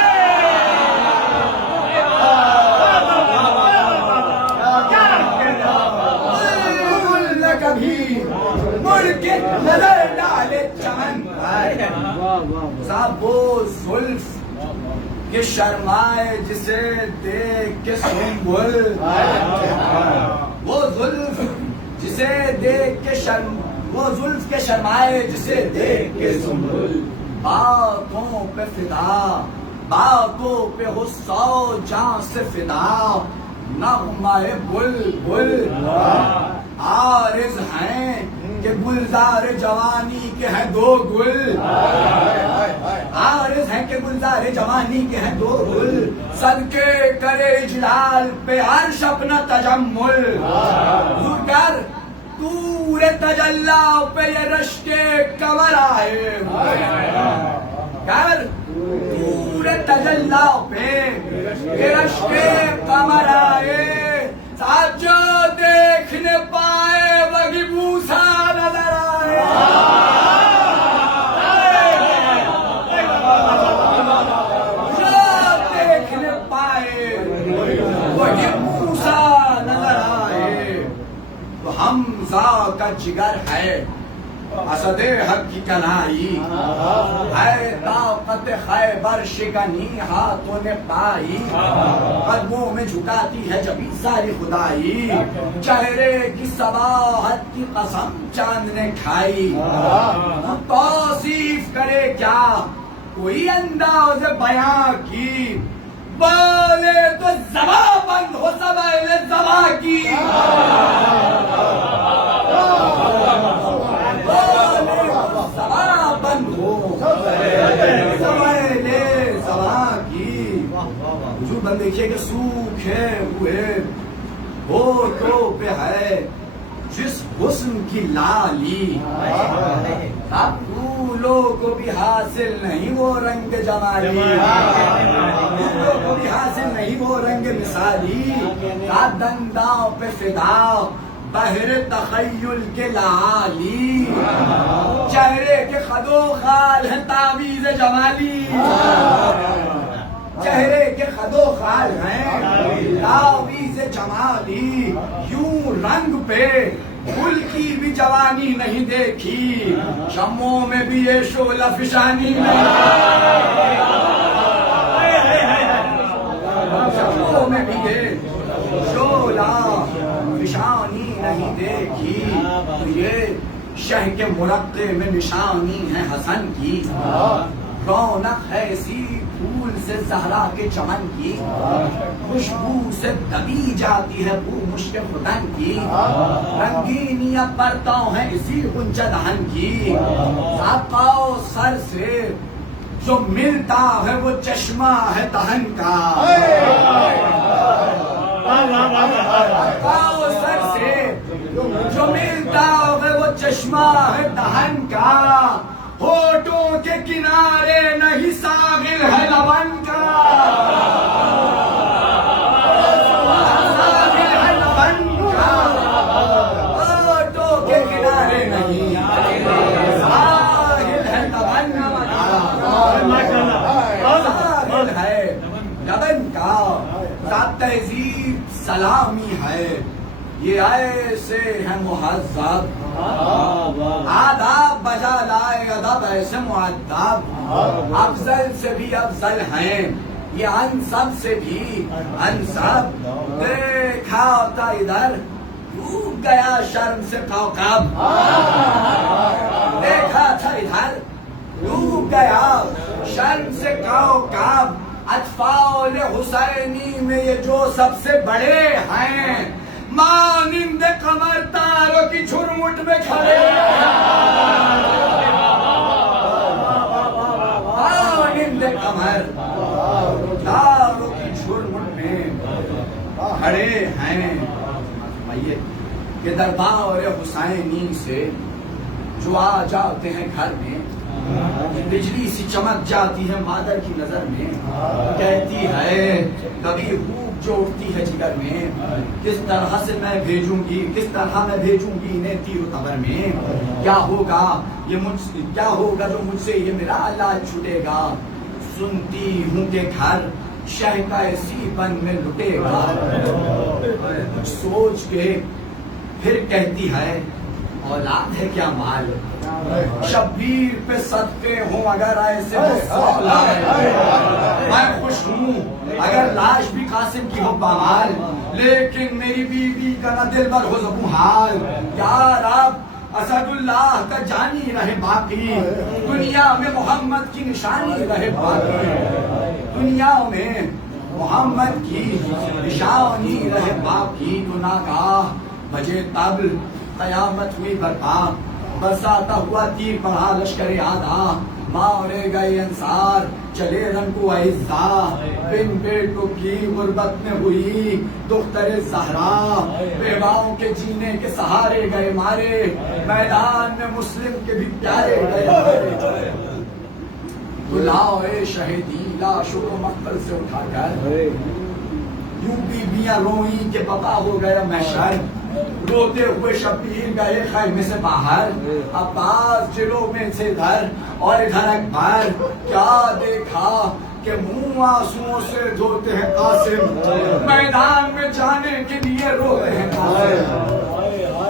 بلبل نہ کبھی مڑ کے نظر ڈالے چمن پر. صاحب وہ زلف کہ شرمائے جسے دیکھ کے سنبل. وہ زلف جسے دیکھ کے وہ زلف کے شرمائے جسے دیکھ کے سنبل. باتوں پہ فدا باتوں پہ ہو 100 جان سے فدا. نغمہ بلبل عارض ہیں کہ گلزار جوانی کے ہیں 2 گل. عارض ہیں کہ گلزار جوانی کے ہیں 2 گل. صدقے کرے اجلال پہ عرش اپنا تجمل. حضور کر دور تجلا پہ یہ رشک کمر آئے. کر دور تجلا پہ یہ رشک کمر آئے. ساتھ جو دیکھنے پائے وہی موسیٰ نظر آئے. جو دیکھنے پائے وہی موسیٰ نظر آئے. تو حمزہ کا جگر ہے اسد حق کی کلائی. ہے طاقت خیبر شکنی ہاتھوں نے پائی. قدموں میں جھکاتی ہے جبھی ساری خدائی. چہرے کی صباحت کی قسم چاند نے کھائی. توصیف کرے کیا کوئی انداز بیاں کی. بولے تو زباں بند ہو سوائے زباں کی. بند ہو زباں کی. جو بند دیکھیے کہ سوکھے ہوئے ہوٹوں پہ ہے جس حسن کی لالی. اب پھولوں کو بھی حاصل نہیں وہ رنگ جمالی, پھولوں کو بھی حاصل نہیں وہ رنگ مثالی. دنداں پہ فدا بہر تخیل کے لعالی, چہرے کے خد و خال ہے تعویذ جمالی, چہرے کے خد و خال ہیں تعویذ جمالی. یوں رنگ پہ گل کی بھی جوانی نہیں دیکھی, شموں میں بھی یہ شعلہ فشانی شموں میں بھی یہ شعلہ فشانی نہیں دیکھی. تو یہ شہ کے مرقع میں نشانی ہے حسن کی, رونق ہے اسی پھول سے زہرا کے چمن کی, خوشبو سے دبی جاتی ہے بو مشک فتن کی, رنگینیاں پرتوں ہیں اسی غنچہ دہن کی. ساقہ و سر سے جو ملتا ہے وہ چشمہ ہے دہن کا, ساقہ و سر سے جو ملتا ہے وہ چشمہ ہے دہن کا. ہوٹوں کے کنارے نہیں ساغر ہے لبن کا, ساغر ہے لبن کا. ہوٹوں کے کنارے نہیں ساغر ہے لبن کا, ساغر ہے لبن کا. ذات تہذیب سلامی ہے یہ ایسے ہیں مہذب, آداب بجا لائے ادب ایسے معدب. افضل سے بھی افضل ہیں یہ انسب سے بھی انسب. دیکھا تھا ادھر ڈوب گیا شرم سے کوكب, دیکھا تھا ادھر ڈوب گیا شرم سے کوكب. اطفال حسینی میں یہ جو سب سے بڑے ہیں, مانند قمر تاروں کی جھرمٹ میں کھڑے, مانند قمر تاروں کی جھرمٹ میں کھڑے ہیں. کہ دربار حسینی سے جو آ جاتے ہیں گھر میں, بجلی سی چمک جاتی ہے مادر کی نظر میں, کہتی ہے کبھی خوب جو اٹھتی ہے جگر میں, کس طرح سے میں بھیجوں گی, کس طرح میں بھیجوں گی انہیں تیر و تبر میں. کیا ہوگا یہ کیا ہوگا جو مجھ سے یہ میرا علاج چھوٹے گا. سنتی ہوں کہ گھر شہ کا اسی بن میں لٹے گا. کچھ سوچ کے پھر کہتی ہے اولاد ہے کیا مال, شبیر پہ صدقے ہوں اگر ایسے میں خوش ہوں اگر لاش بھی قاسم کی ہو بامال, لیکن میری بیوی کا نہ دل بر ہو زبوں حال. یا رب اسد اللہ کا جانی رہے باقی, دنیا میں محمد کی نشانی رہے باقی, دنیا میں محمد کی نشانی رہے باقی. تو ناگاہ بجے طبل قیامت ہوئی برپا, برساتا ہوا تیر پڑھا لشکر آدھا. مارے گئے انصار چلے رن کو اعزا, بن بیٹوں کی غربت میں ہوئی دختر زہرا. بیواؤں کے جینے کے سہارے گئے مارے, میدان میں مسلم کے بھی پیارے گئے. تو لاؤ شہیدی لاشوں کو مقبر سے اٹھا کر, یوں بیویاں روئیں کہ پتا ہو گیا محشر. روتے ہوئے شبیر گئے خیمے سے باہر, عباس جلوں میں سے ادھر اور ادھر اکبر. کیا دیکھا کہ منہ آنسوؤں سے دھوتے ہیں قاسم, میدان میں جانے کے لیے روتے ہیں قاسم.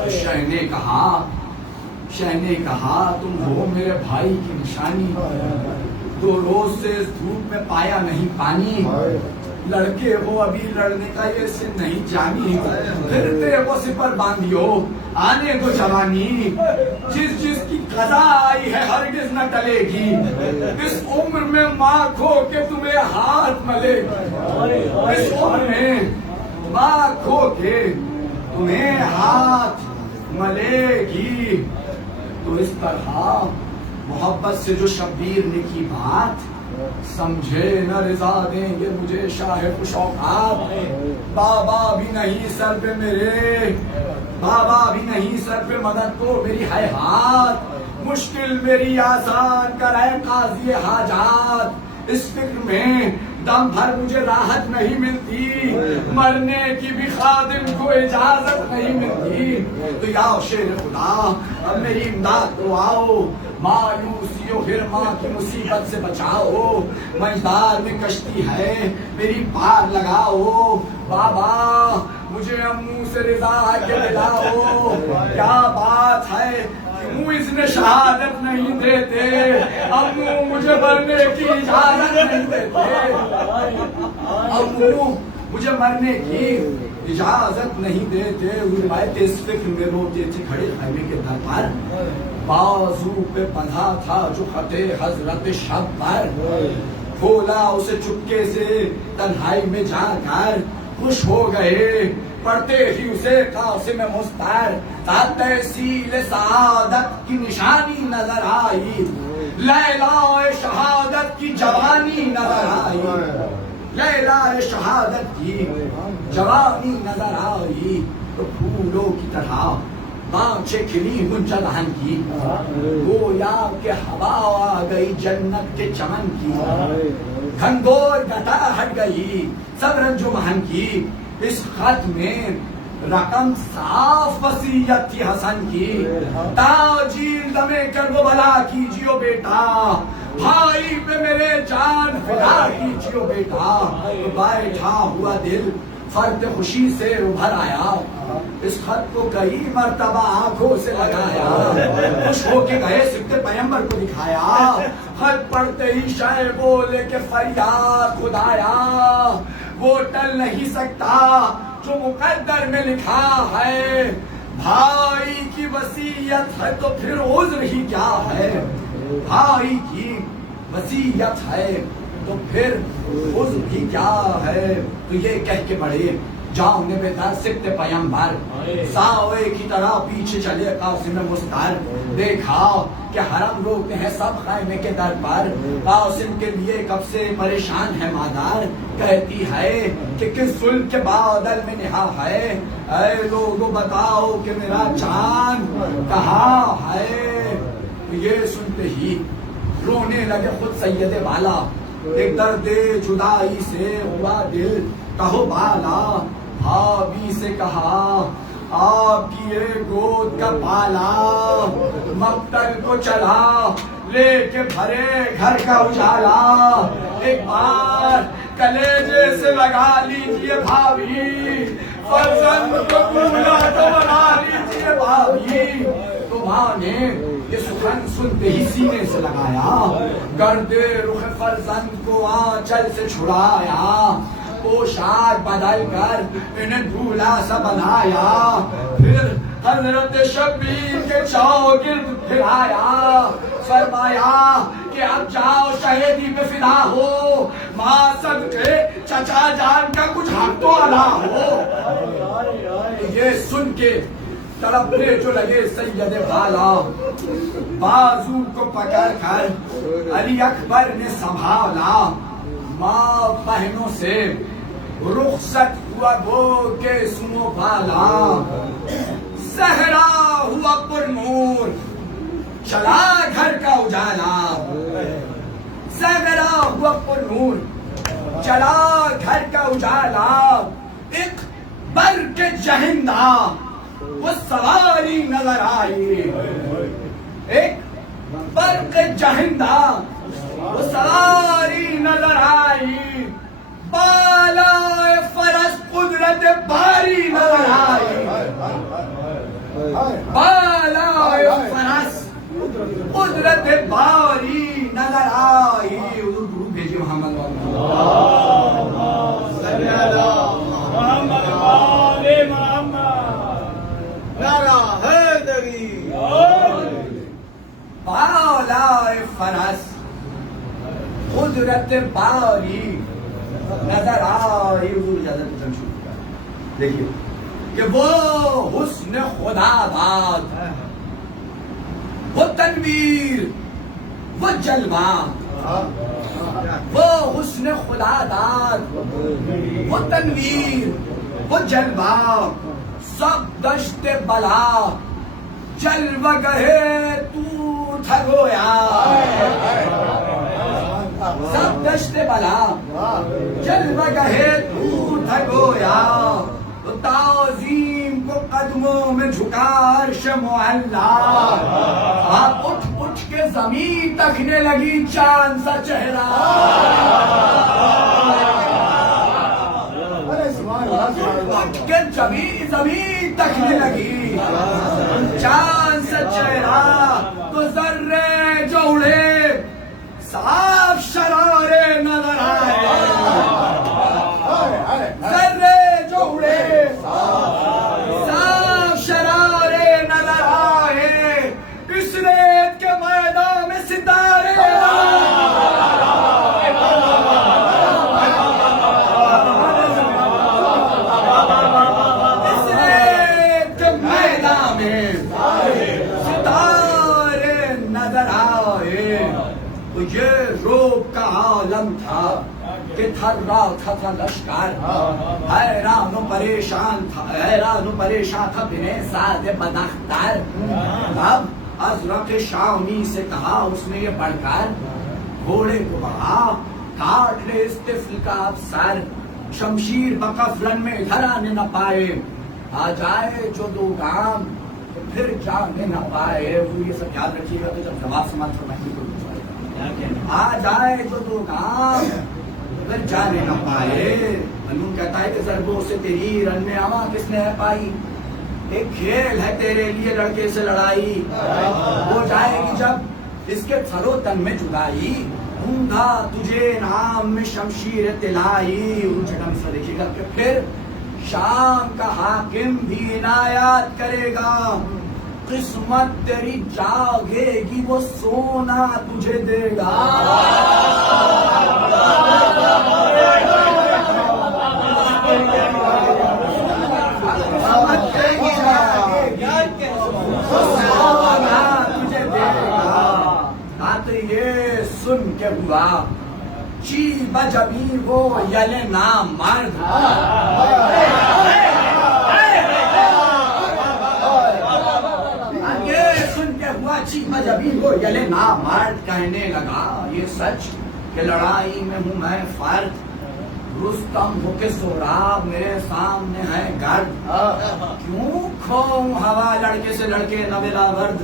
شہ نے کہا تم ہو میرے بھائی کی نشانی, 2 روز سے اس دھوپ میں پایا نہیں پانی. لڑکے ہو ابھی لڑنے کا یہ سن نہیں جانی, پھرتے وہ سپر باندھیو آنے دو جوانی. جس کی قضا آئی ہے ہرگز نہ ٹلے گی, اس عمر میں ماں کھو کے تمہیں ہاتھ ملے گی, اس عمر میں ماں کھو کے تمہیں ہاتھ ملے گی. تو اس طرح محبت سے جو شبیر نے کی بات, سمجھے نہ رضا دیں گے مجھے شاہ خوش اوقات. بابا بھی نہیں سر پہ میرے، بابا بھی نہیں سر پہ مدد کو میری ہے ہاتھ. مشکل میری آسان کرے قاضی حاجات. اس فکر میں دم بھر مجھے راحت نہیں ملتی، مرنے کی بھی خادم کو اجازت نہیں ملتی. تو یا شیر خدا اب میری امداد کو آؤ، مایوسی و حرما کی مصیبت سے بچاؤ. مجدار میں کشتی ہے میری پار لگاؤ. بابا مجھے امو سے رضا کے دلاؤ. کیا بات ہے امو اذن شہادت نہیں دیتے، امو مجھے مرنے کی اجازت نہیں دیتے. امو مجھے مرنے کی اجازت نہیں دیتے. روایت اس فکر میں روتے تھے کھڑے خیمے کے در پر، بازو پہ بندھا تھا جو خط حضرت شب پر. کھولا اسے چپکے سے تنہائی میں جا کر، خوش ہو گئے پڑھتے ہی اسے قاسم مستر. تحصیل سعادت کی نشانی نظر آئی، لیلا شہادت کی جوانی نظر آئی. لیلا شہادت کی جوانی نظر آئی. تو پھولوں کی طرح بانچے کھلی منجدہن کی، گویا کہ ہوا آ گئی جنت کے چمن کی. گھنگور گٹا ہٹ گئی سب رنجو مہن کی. اس خط میں رقم صاف وصیت تھی حسن کی. تاجیل دمے کر وہ بلا کیجیو بیٹا، بھائی پہ میرے جان فدا کیجیو بیٹا. بیٹھا ہوا دل فرد خوشی سے ابھر آیا، اس خط کو کئی مرتبہ آنکھوں سے لگایا. خوش ہو کے گئے سبت پیمبر کو دکھایا. خط پڑھتے ہی شے بولے کہ فریاد خدایا، وہ ٹل نہیں سکتا جو مقدر میں لکھا ہے. بھائی کی وصیت ہے تو پھر عذر ہی کیا ہے. بھائی کی وصیت ہے تو پھر عذر ہی کیا ہے. تو یہ کہہ کے بڑے جاؤں نے بے در سبت پیمبر، ساوے کی طرح پیچھے چلے قاسم مستر. دیکھا کہ حرم روکتے ہیں سب خیمے کے در پر. قاسم کے لیے کب سے پریشان ہے مادر، کہتی ہے کہ کس ظلم کے بادل میں نہا ہے. اے لوگو بتاؤ کہ میرا چاند کہاں ہے. یہ سنتے ہی رونے لگے خود سید والا. ایک درد جدائی سے ہوا دل کہو بالا. بھابھی سے کہا آپ کی یہ گود کا پالا، مقتل کو چلا لے کے بھرے گھر کا اجالا. ایک بار کلیجے سے لگا لیجیے بھابھی، فرزند کو پورا تو بنا لیجیے بھابھی. تو ماں نے یہ سخن سنتے ہی سینے سے لگایا، گردے رخ فرزند کو آنچل سے چھڑایا. پوشاک بدل کر انہیں دولہا سا بنایا. پھر حضرت شبیر کے چوگرد پھرایا. فرمایا کہ اب جاؤ شہیدی پہ فدا ہو، ماں صدقے چچا جان کا کچھ حق تو ادا ہو. یہ سن کے تڑپنے جو لگے سید والا، بازو کو پکڑ کر علی اکبر نے سنبھالا. ماں بہنوں سے رخصت ہوا وہ کے سنو بالا. صحرا ہوا پر نور چلا گھر کا اجالا. صحرا ہوا پر نور چلا گھر کا اجالا. ایک برق جہندہ وہ سواری نظر آئی. ایک برق جہندہ وہ سواری نظر آئی. بالا فرس قدرت باری نظر آئی. بالا فرس قدرت باری نظر آئی. حضور درود بھیجیے محمد بالا فرس قدرت باری نظر آئی. حضور اجازت دیکھیے کہ وہ حسن خدا باد، وہ تنویر، وہ جلوہ، وہ حسن خدا داد، وہ تنویر، وہ جلوہ، سب دشت بلا جلوہ گہے تو تھا گویا، سب دشت بلا جلوہ گہے تو تھا گویا، تو تعظیم کو قدموں میں جھکا عرش معلا، آپ اٹھ اٹھ کے زمین تکنے لگی چاند سا چہرہ، اٹھ کے زمین تکنے لگی چاند سا چہرہ، تو ذرے جو اڑے صاف شرارے نظر آئے، ذرے جو اڑے صاف شرارے نظر آئے، اس ریت کے میدان میں ستارے اس ریت کے میدان میں ستارے نظر آئے، تو یہ روب کا عالم تھا کہ تھر رہا تھا لشکر، حیران و پریشان تھا بنے سعد بداختر، اب ازرق شامی سے کہا اس نے یہ بڑھ کر، گھوڑے کو بڑھا کاٹ لے اس طفل کا اب سر، شمشیر بقفلن میں ادھر آنے نہ پائے، آ جائے جو دو گام پھر جانے نہ پائے، وہ یہ سب یاد رکھیے گا تو جب جواب سمجھ فرمائیں گے آ جائے جو دو گام پھر جانے نہ پائے، منون کہتا ہے کہ ضربوں سے تیری رن میں آوا کس نے پائی، ایک کھیل ہے تیرے لیے لڑکے سے لڑائی، ہو جائے گی جب اس کے سر و تن میں جدائی، دوں گا تجھے انعام میں شمشیر طلائی، ان جگہ میں دیکھیے گا کہ پھر شام کا حاکم بھی عنایات کرے گا، قسمت تیری جاگے گی وہ سونا تجھے دے گا، قسمت تیری جاگے گی وہ سونا تجھے دے گا، بات یہ سن کے ہوا چی بجبی وہ یلے نام مرد، جبھی وہ یلے نامرد کہنے لگا یہ سچ کہ لڑائی میں ہوں میں فرد، رستم ہو کے سہراب میرے سامنے ہے گرد، کیوں کھوؤں ہوا لڑکے سے لڑکے نویلا ورد،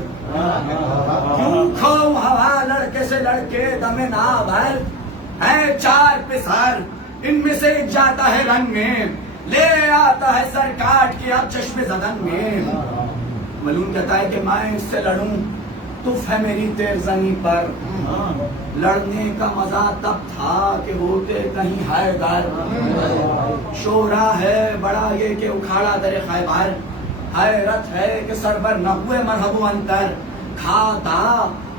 کیوں کھوؤں ہوا لڑکے سے لڑکے دم ناورد، ہے چار پسر ان میں سے جاتا ہے رنگ میں، لے آتا ہے سر کاٹ کے اب چشم زدن میں، ملون کہتا ہے کہ میں اس سے لڑوں تف ہے میری تیر زنی پر، لڑنے کا مزہ تب تھا کہ ہوتے کہیں حیدر، شورا ہے بڑا یہ کہ اکھاڑا در خیبر، حیرت ہے کہ سربر نہ ہوئے مرحب و انتر، کھاتا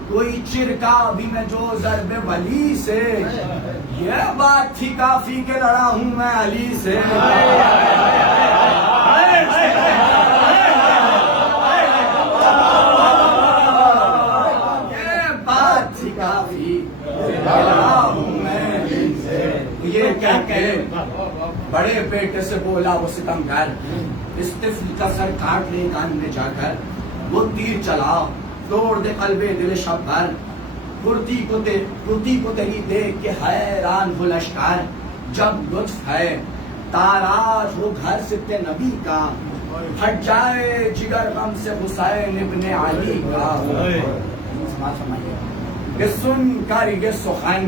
کوئی چرکا بھی میں جو ضرب ولی سے، یہ بات تھی کافی کہ لڑا ہوں میں علی سے، یہ کہہ کے بڑے بیٹے سے بولا وہ ستمگر، اس طفل کا سر کاٹ لے کان میں جا کر، وہ تیر چلا توڑ دے قلب دل شبر، کرتی کو تیری دیکھ کے حیران ہو لشکر، جب لطف ہے تاراج ہو گھر ستے نبی کا، ہٹ جائے جگر غم سے حسین ابن علی کا، کہ سن کر یہ سخن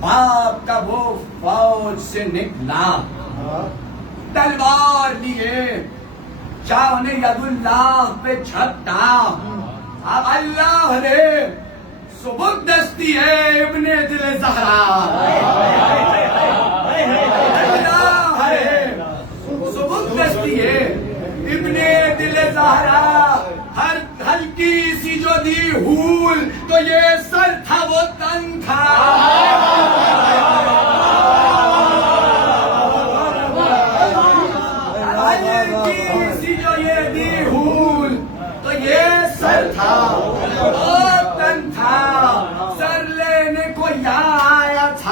باپ کا وہ فوج سے نکلا، تلوار لیے جان ید اللہ پہ جھپٹا، اب اللہ نے سبک دستی ہے ابن دل زہرا، اللہ ہے سبک دستی ہے ابن دل زہرا، ہر ہلکی سی جو دی ہول تو یہ سر تھا وہ تن تھا، ہلکی سی جو یہ دی ہول تو یہ سر تھا وہ تن تھا، سر لینے کو یا آیا تھا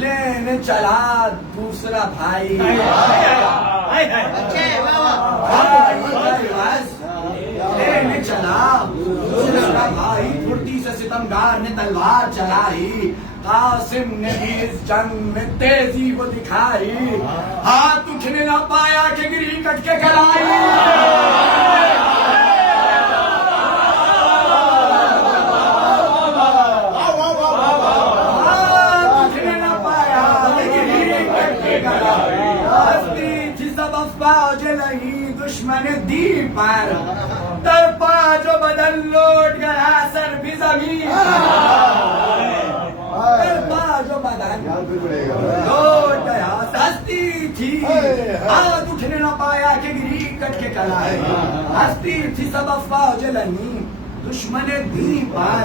لینے چلا دوسرا بھائی لینے چلا دوسرا بھائی، پھرتی سے ستمگار نے تلوار چلائی، قاسم نے بھی اس جنگ میں تیزی وہ دکھائی، ہاتھ اٹھنے نہ پایا کہ گری کٹ کے کلائی، ہاتھ اٹھنے نہ پایا کہ گری کٹ کے کلائی، ہستی تھی سب افواج لگی دشمن دی پر، تڑپا جو بدن لوٹ گیا سر بھی زمین، تڑپا جو بدن لوٹ گیا ہستی تھی، ہاتھ اٹھنے نہ پایا کہ گری کٹ کے کلائی، ہستی تھی سب افواج لگی دشمن دی پر،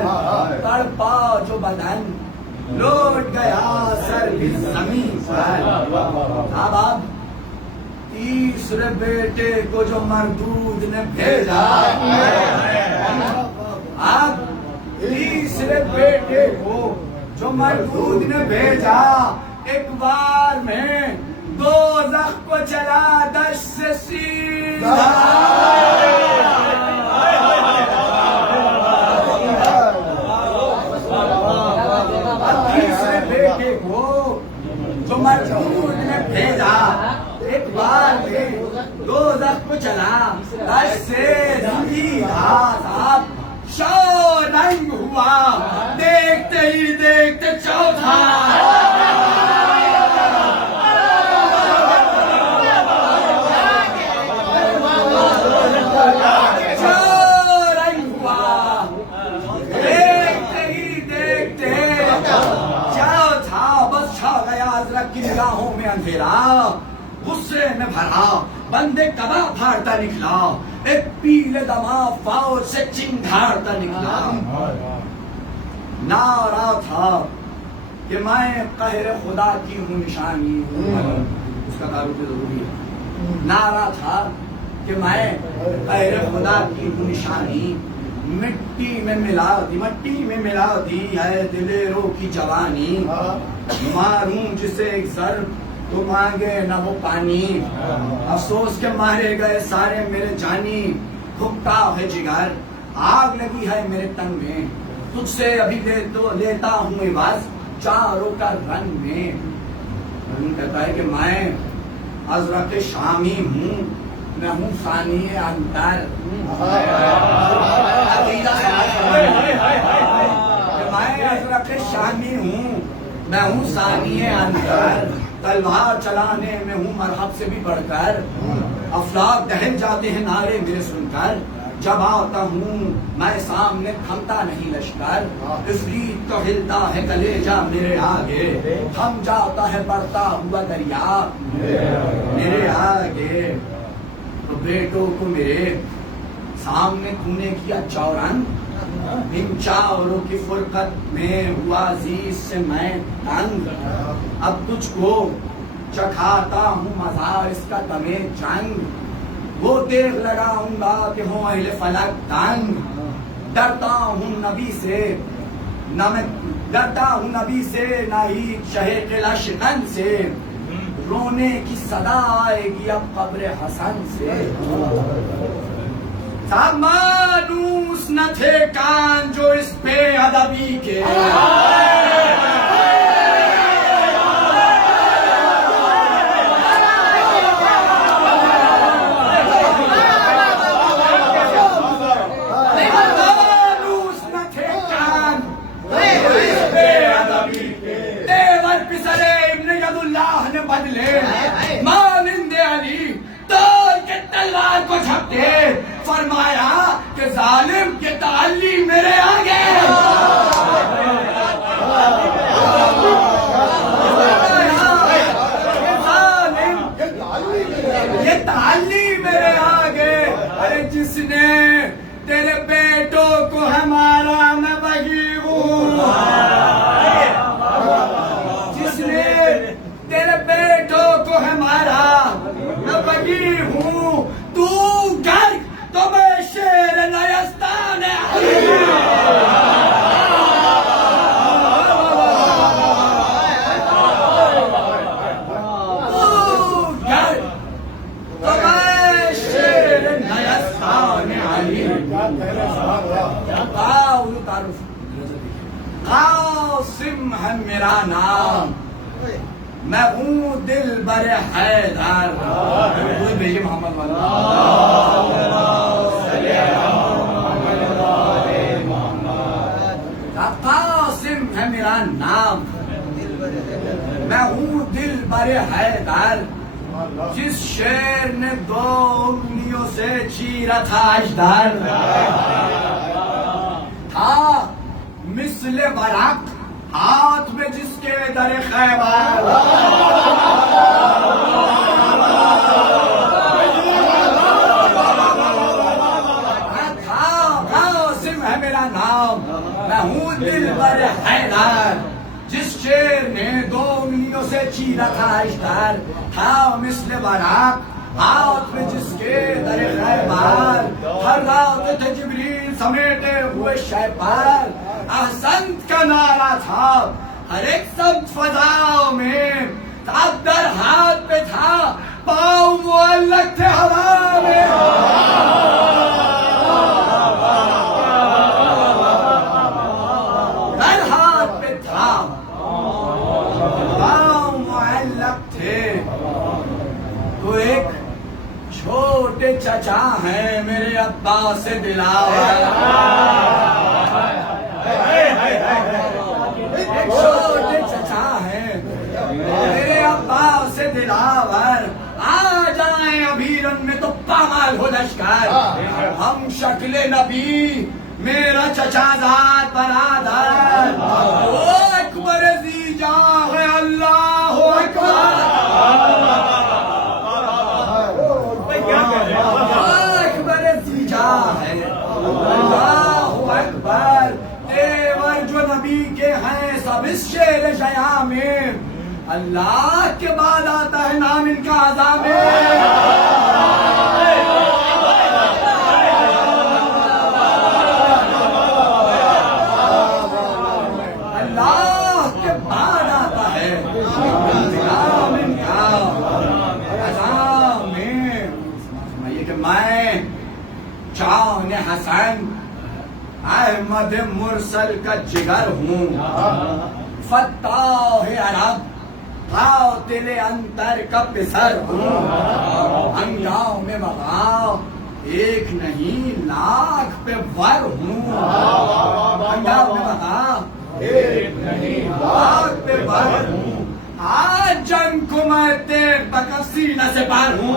تڑپا جو بدن لوٹ گیا سر بھی زمین پر، اب تیسرے بیٹے کو جو مردود نے بھیجا، اب تیسرے بیٹے کو جو مردود نے بھیجا، ایک بار میں دوزخ کو چلا دشت سے سیدھا، تیسرے بیٹے کو جو مردود نے بھیجا، ایک بار میں دوزخ کو چلا دشت سے سیدھا، صاحب شو رنگ ہوا دیکھتے ہی دیکھتے چوتھا، کی نگاہوں میں اندھیرا، غصے میں بھرا بندے کبا پھاڑتا نکلا، ایک پیلے دما فوج سے چنگھاڑتا نکلا، نعرہ تھا کہ میں قہر خدا کی ہوں نشانی ہوں، اس کا تعارف ضروری ہے، نعرہ تھا کہ میں قہر خدا کی ہوں نشانی، مٹی میں ملا دی ہے دلیروں کی جوانی، ماروں جسے ایک ضرب تو مانگے نہ وہ پانی، افسوس کے مارے گئے سارے میرے جانی، بھکتا ہے جگر آگ لگی ہے میرے تن میں، تجھ سے ابھی لیتا ہوں عوض چاروں کا رنگ میں، کہتا ہے کہ میں ازرق شامی ہوں، میں ہوں ثانی انتر، میں ازرق شامی ہوں، میں ہوں ثانی انتر، تلوار چلانے میں ہوں مرحب سے بھی بڑھ کر، افلاک دہل جاتے ہیں نعرے میرے سن کر، جب آتا ہوں میں سامنے تھمتا نہیں لشکر، عفریت تو ہلتا ہے کلیجہ میرے آگے، تھم جاتا ہے بڑھتا ہوا دریا میرے آگے، تو بیٹوں کو میرے سامنے تو نے کیا چورن، ان چاوروں کی فرقت میں ہوا عزیز سے میں تنگ، اب تجھ کو چکھاتا ہوں مزہ اس کا دمِ جنگ، وہ دیکھ لگاؤں گا کہ ہوں اہل فلک تنگ، ڈرتا ہوں نبی سے نہ ہی شہ قلعہ شکن سے، رونے کی صدا آئے گی اب قبر حسن سے، مانوس نہ تھے کان جو اس بے ادبی کے، مانوس نہ تھے کان جو اس بے ادبی کے، دیور پسرے ابن ید اللہ نے بدلے، مانند علی توڑ کے تلوار کو جھپٹے، فرمایا کہ ظالم کے تعلی میرے آگے، یہ تعلی میرے آگے، ارے جس نے تیرے بیٹوں کو ہمارا میں وہی ہوں، جس نے تیرے بیٹوں کو ہمارا میں وہی ہوں، تو گھر تو میں شیر نیستان علی، میں ہوں دل بر حیدر. بھیجیے محمد والا. قاسم ہے میرا نام, میں ہوں دل بر حیدر. جس شیر نے 2 انگلیوں سے چیرا تھا اجدر, تھا مثل ورق ہاتھ میں جس کے در خیبر. قاسم ہے میرا نام, میں ہوں دل بر حیدر. جس شیر نے 2 انگلیوں سے چیرا تھا اجدر, تھا مثل ورق ہاتھ میں جس کے در خیبر. ہر رات تھے جبریل سمیٹے ہوئے شہ پر, احسنت کا نعرہ تھا ہر ایک سب فضاؤں میں. اب در ہاتھ پہ تھا, پاؤں معلق تھے ہوا میں. در ہاتھ پہ تھا, پاؤں معلق تھے. تو ایک چھوٹے چچا ہیں میرے عباس دلاور. ایک چھوٹے چچا ہیں میرے عباس دلاور. آ جائیں ابھی رن میں تو پامال ہو لشکر. ہم شکل نبی میرا چچا ذات برادر. او اکبر زی جاں ہے اللہ اکبر. اکبر زی جاں ہے اللہ اکبر. تیور جو نبی کے ہیں سب اس شیر شیعہ میں. اللہ کے بعد آتا ہے نام ان کا عذاب میں. اللہ کے بعد آتا ہے نام ان کا عذاب میں. یہ کہ میں جان حسن احمد مرسل کا جگر ہوں. فتح عرب قاتل انتر کا پسر ہوں. انجام میں وقع ایک نہیں لاکھ پہ ور ہوں. انجام میں وقع ایک نہیں لاکھ پہ ور ہوں. آج جنگ کو میں تیر بکف سینہ سے پار ہوں.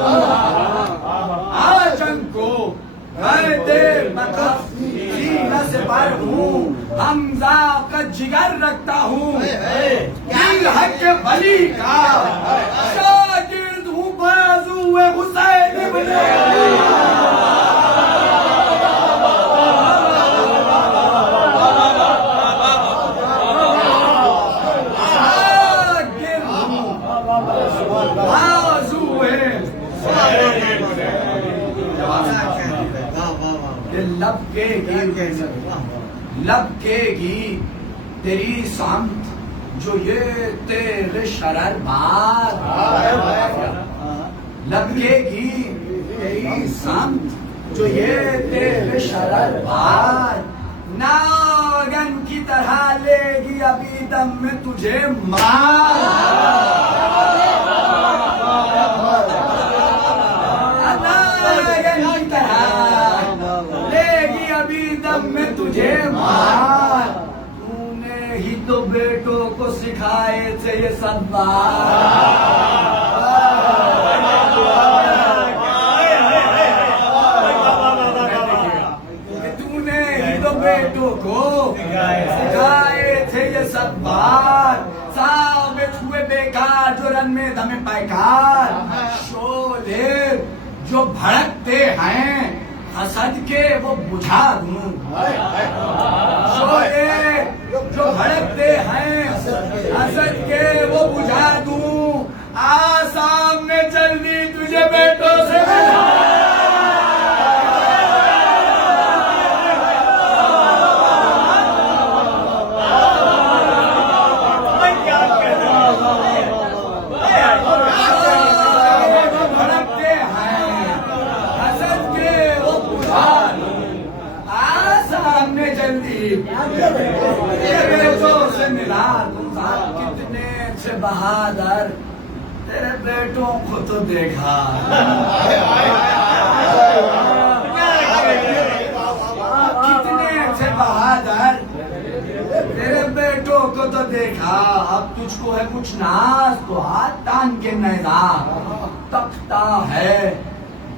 آج جنگ کو میں تیر بکف سینہ سے پار ہوں. حمزہ کا جگر رکھتا ہوں. دل حق کے ولی کا شاگرد ہوں. بازو حسین ابن علی. شاگرد ہوں بازو لب کے گی تیری سمت جو یہ تیرے شرر بات. لب کے گی تیری سمت جو یہ تیرے شرر بات. ناگن کی طرح لے گی ابھی دم میں تجھے مار. ناگن کی طرح لے گی ابھی دم میں تجھے مار. تو نے ہی تو بیٹوں کو سکھائے تھے یہ سب بات. تو نے ہی تو بیٹوں کو سکھائے تھے یہ سب بات. ثابت ہوئے بیکار جو رن میں دم پیکار. شعلے جو بھڑکتے ہیں حسد کے وہ بجھا دوں. شعلے جو بھڑکتے ہیں حسد کے وہ بجھا دوں. آ سامنے جلدی تجھے بیٹوں سے ملا. کتنے سے بہادر تیرے بیٹوں کو تو دیکھا، کتنے تھے بہادر، تیرے بیٹوں کو تو دیکھا، اب تجھ کو ہے کچھ ناز تو ہاتھ تان کے نیزا تکتا ہے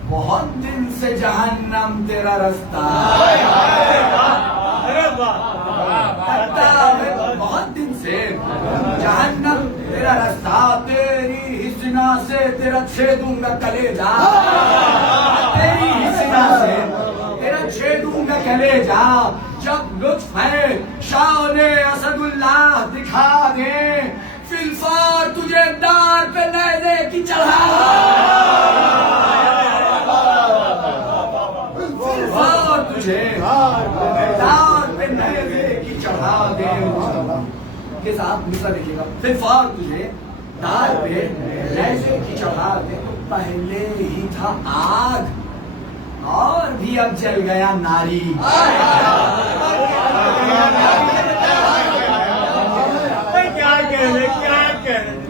بہت دن سے جہنم تیرا رستہ، تکتا ہے بہت دن سے جہنم تیرا رستہ، تیری حسنا سے تیرا چھیدوں گا کلیجہ، تیری حسنا سے تیرا چھیدوں گا کلیجہ، جب لطف ہے شان اسد اللہ دکھا دے، فی الفار تجھے دار پہ نیزے کی چڑھا، فی الفار تجھے دار پہ نیزے کی چڑھا دے، کے ساتھ مثال دیکھیے گا، فی الفار تجھے دار پہ نیزے کی چڑھا دے، تو پہلے ہی تھا آگ اور بھی اب جل گیا ناری،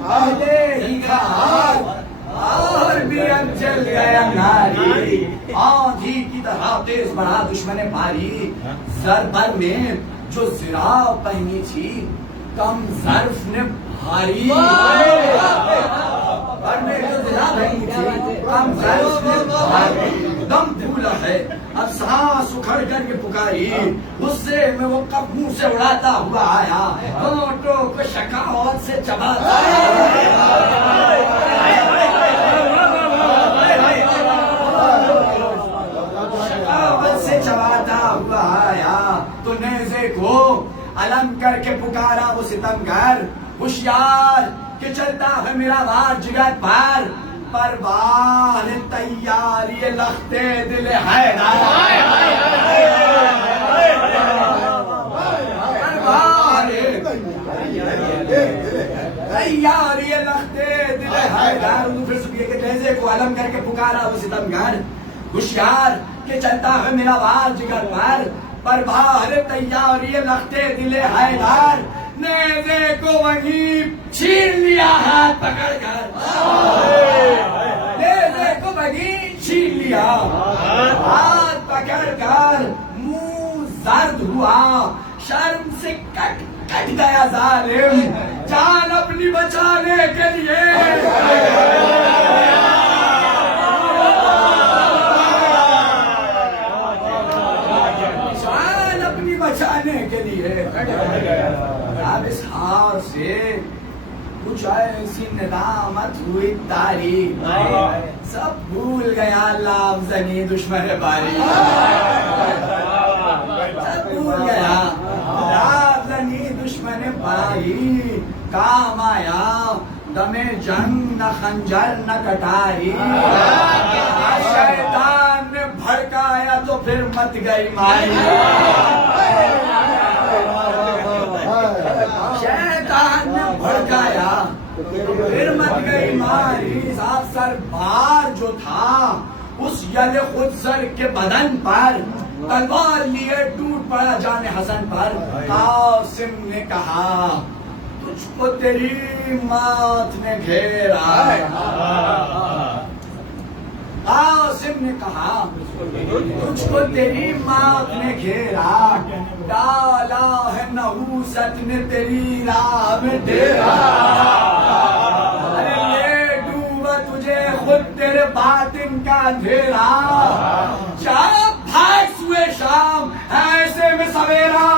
پہلے ہی تھا آگ اور بھی اب جل گیا ناری، آندھی کی طرح تیز بڑھا دشمن پاری، زربر میں جو زرا پہنی تھی کم ظرف نے بھاری، پر میں جو زرا پہنی تھی کم ظرف نے بھاری، دم پھولا ہے اب سانس اکھڑ کر کے پکاری، غصے میں وہ کب منہ سے اڑاتا ہوا آیا، ہونٹوں کو شکاوت سے چباتا، شکاوت سے چباتا ہوا آیا، تو نیزے کو علم کر کے پکارا وہ ستمگر، ہوشیار کہ چلتا ہے میرا وار جگر پر، پرواہ تیاری لختے دل حیدر، پرواہ تیاری لختے دل حیدر، پھر سنیے کہ نیزے کو علم کر کے پکارا وہ ستمگر، ہوشیار کہ چلتا ہے میرا وار جگر پر، پرواہ تیاری لختے دل حیدر، نیزے کو وہیں چھین لیا ہاتھ پکڑ کر، نیزے کو وہیں چھین لیا ہاتھ پکڑ کر، منہ زرد ہوا شرم سے کٹ کٹ گیا ظالم، جان اپنی بچانے کے لیے بچانے کے لیے، اب اس ہار سے کچھ ایسی ندامت ہوئی تاریخ، سب بھول گیا لفظ زنی دشمن باری، سب بھول گیا لفظ زنی دشمن باری، کام آیا دم جنگ نہ خنجر نہ کٹاری، شیطان نے بھڑکایا تو پھر مت گئی ماری، شیطان نے بھڑکایا پھر مت گئی ماری، صاحب سر بار جو تھا اس یل خود سر کے بدن پر، تلوار لیے ٹوٹ پڑا جان حسن پر، قاسم نے کہا تجھ کو تیری موت نے گھیرا، قاسم نے کہا تجھ کو تیری موت نے گھیرا، ڈالا ہے نحوست نے تیری راہ میں ڈیرا، ارے لے ڈوبا تجھے خود تیرے باطن کا اندھیرا، جا بھاگ سوئے شام ایسے میں سویرا،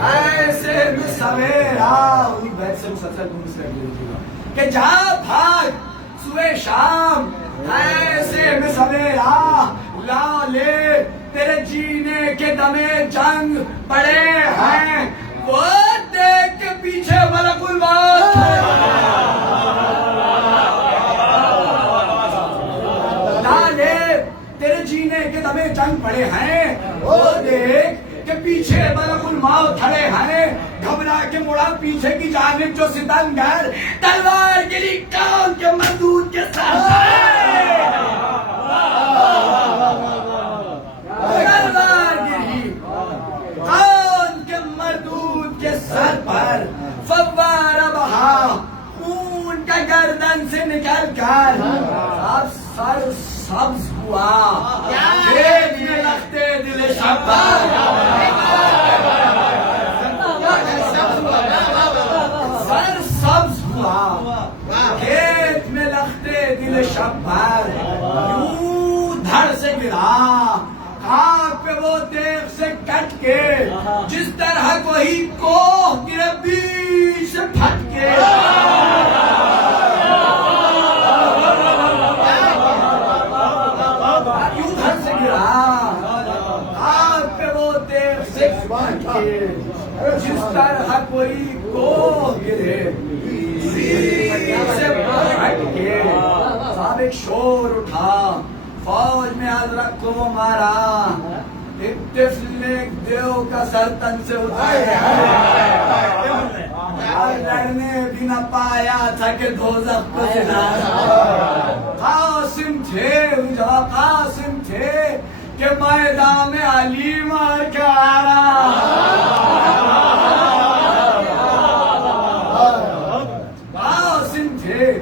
ایسے میں سویرا، انہیں بیت سے مسلسل گھوم سے کہ جا بھاگ سوئے شام ایسے میں سویرا، لالے تیرے جینے کے دمے جنگ پڑے ہیں، وہ دیکھ کے پیچھے ملک الموت، لالے تیرے جینے کے دمے جنگ پڑے ہیں، وہ دیکھ کہ پیچھے ملک الموت کھڑے ہیں، گھبرا کے مڑا پیچھے کی جانب جو ستمگر، تلوار کے لیے کام کے مردود کے ساتھ ہوا کھیت میں لگتے دل شبر سر سبز ہوا کھیت میں لگتے دل شبر یوں دھڑ سے گرا خاک پہ وہ دیکھ سے کٹ کے جس طرح کوئی کوہ گرے بیچ سے پھٹ کے یوں دھڑ سے گرا خاک پہ وہ دیکھ سے کٹ کے جس طرح کوئی کوہ گرے بیچ سے پھٹ کے صاحب ایک شور اٹھا فوج میں حضرت کو وہ مارا ایک طفل نے ایک دیو کا سر تن سے اٹھایا لڑنے بھی نہ پایا تھا کہ دوزخ کو جلایا قاسم تھے جواب قاسم تھے کہ میدان میں علی مار کے آ رہا قاسم تھے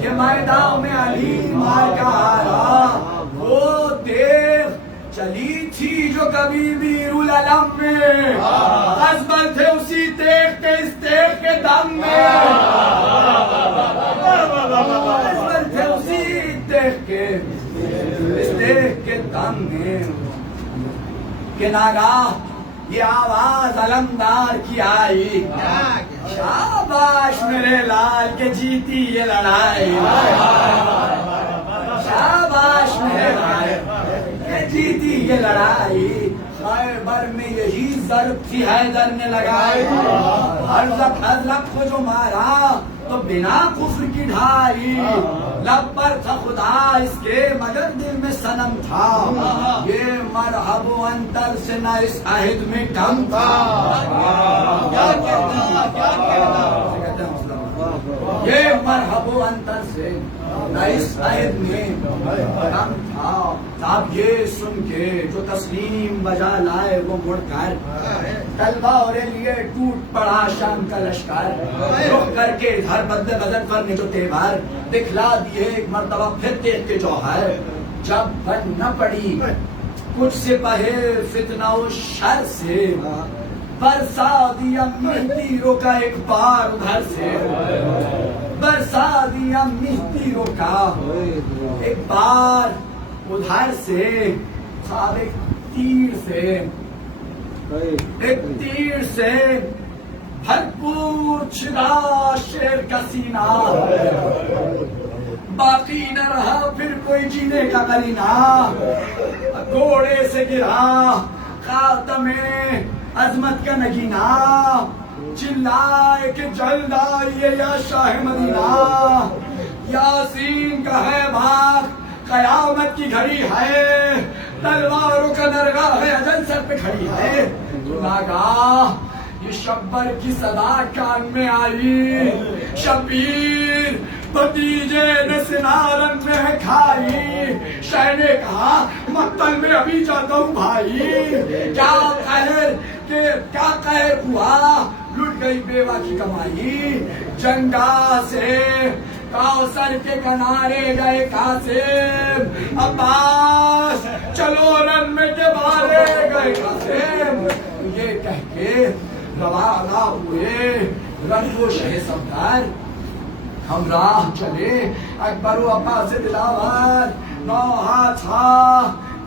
کہ میدان میں علی مار کے آ رہا وہ دیکھ چلی تھی جو کبھی بیر العلم میں ازبل تھے اسی تیغ کے اس تیغ کے دم میں ازبل تھے اسی تیغ کے اس تیغ کے دم میں کہ ناگاہ یہ آواز علمدار کی آئی شاباش میرے لال کے جیتی یہ لڑائی شاباش میرے لال کے جیتی یہ لڑائی خیبر میں یہی ضرب تھی حیدر نے لگائی حضرت کو جو مارا تو بنا کفر کی ڈھائی لب پر تھا خدا اس کے مگر دل میں صنم تھا یہ مرحب و انتر سے نہ اس عہد میں کم تھا یہ مرحب و انتر سے نہ اس عہد میں کم تھا اب یہ سن کے جو تسلیم بجا لائے وہ مڑ کر تلوار لیے ٹوٹ پڑا شام کا لشکر رخ کر کے ہر بدلے بدل کرنے جو تیور دکھلا دیے ایک مرتبہ پھر دیکھ کے جوہر جب بن نہ پڑی کچھ سپاہی فتنہ و شر سے برسا دیا تیروں کا ایک بار ادھر سے برسا دیا تیروں کا ایک بار ادھر سے خواب ایک تیر سے بھرپور چھڑا شیر کا سینہ باقی نہ رہا پھر کوئی جینے کا قرینہ گھوڑے سے گرا خاتم عظمت کا نگینہ چلائے کہ جلد آئیے یا شاہ مدینہ یاسین کا ہے بھاگ قیامت کی گھڑی ہے تلواروں کا درگاہ ہے اجل سر پہ کھڑی ہے ناگاہ یہ شبر کی صدا کان میں آئی شبیر بھتیجے نے سنارن میں کھائی شاہ نے کہا مقتل میں ابھی جاتا ہوں بھائی کیا قہر ہوا لٹ گئی بیوہ کی کمائی جنگا سے کوثر کے کنارے گئے قاسم عباس چلو رن میں کے بارے گئے قاسم یہ کہہ کے روانہ ہوئے رن کو شہ سمدار ہم راہ چلے اکبر و عباس دلاور نوحہ تھا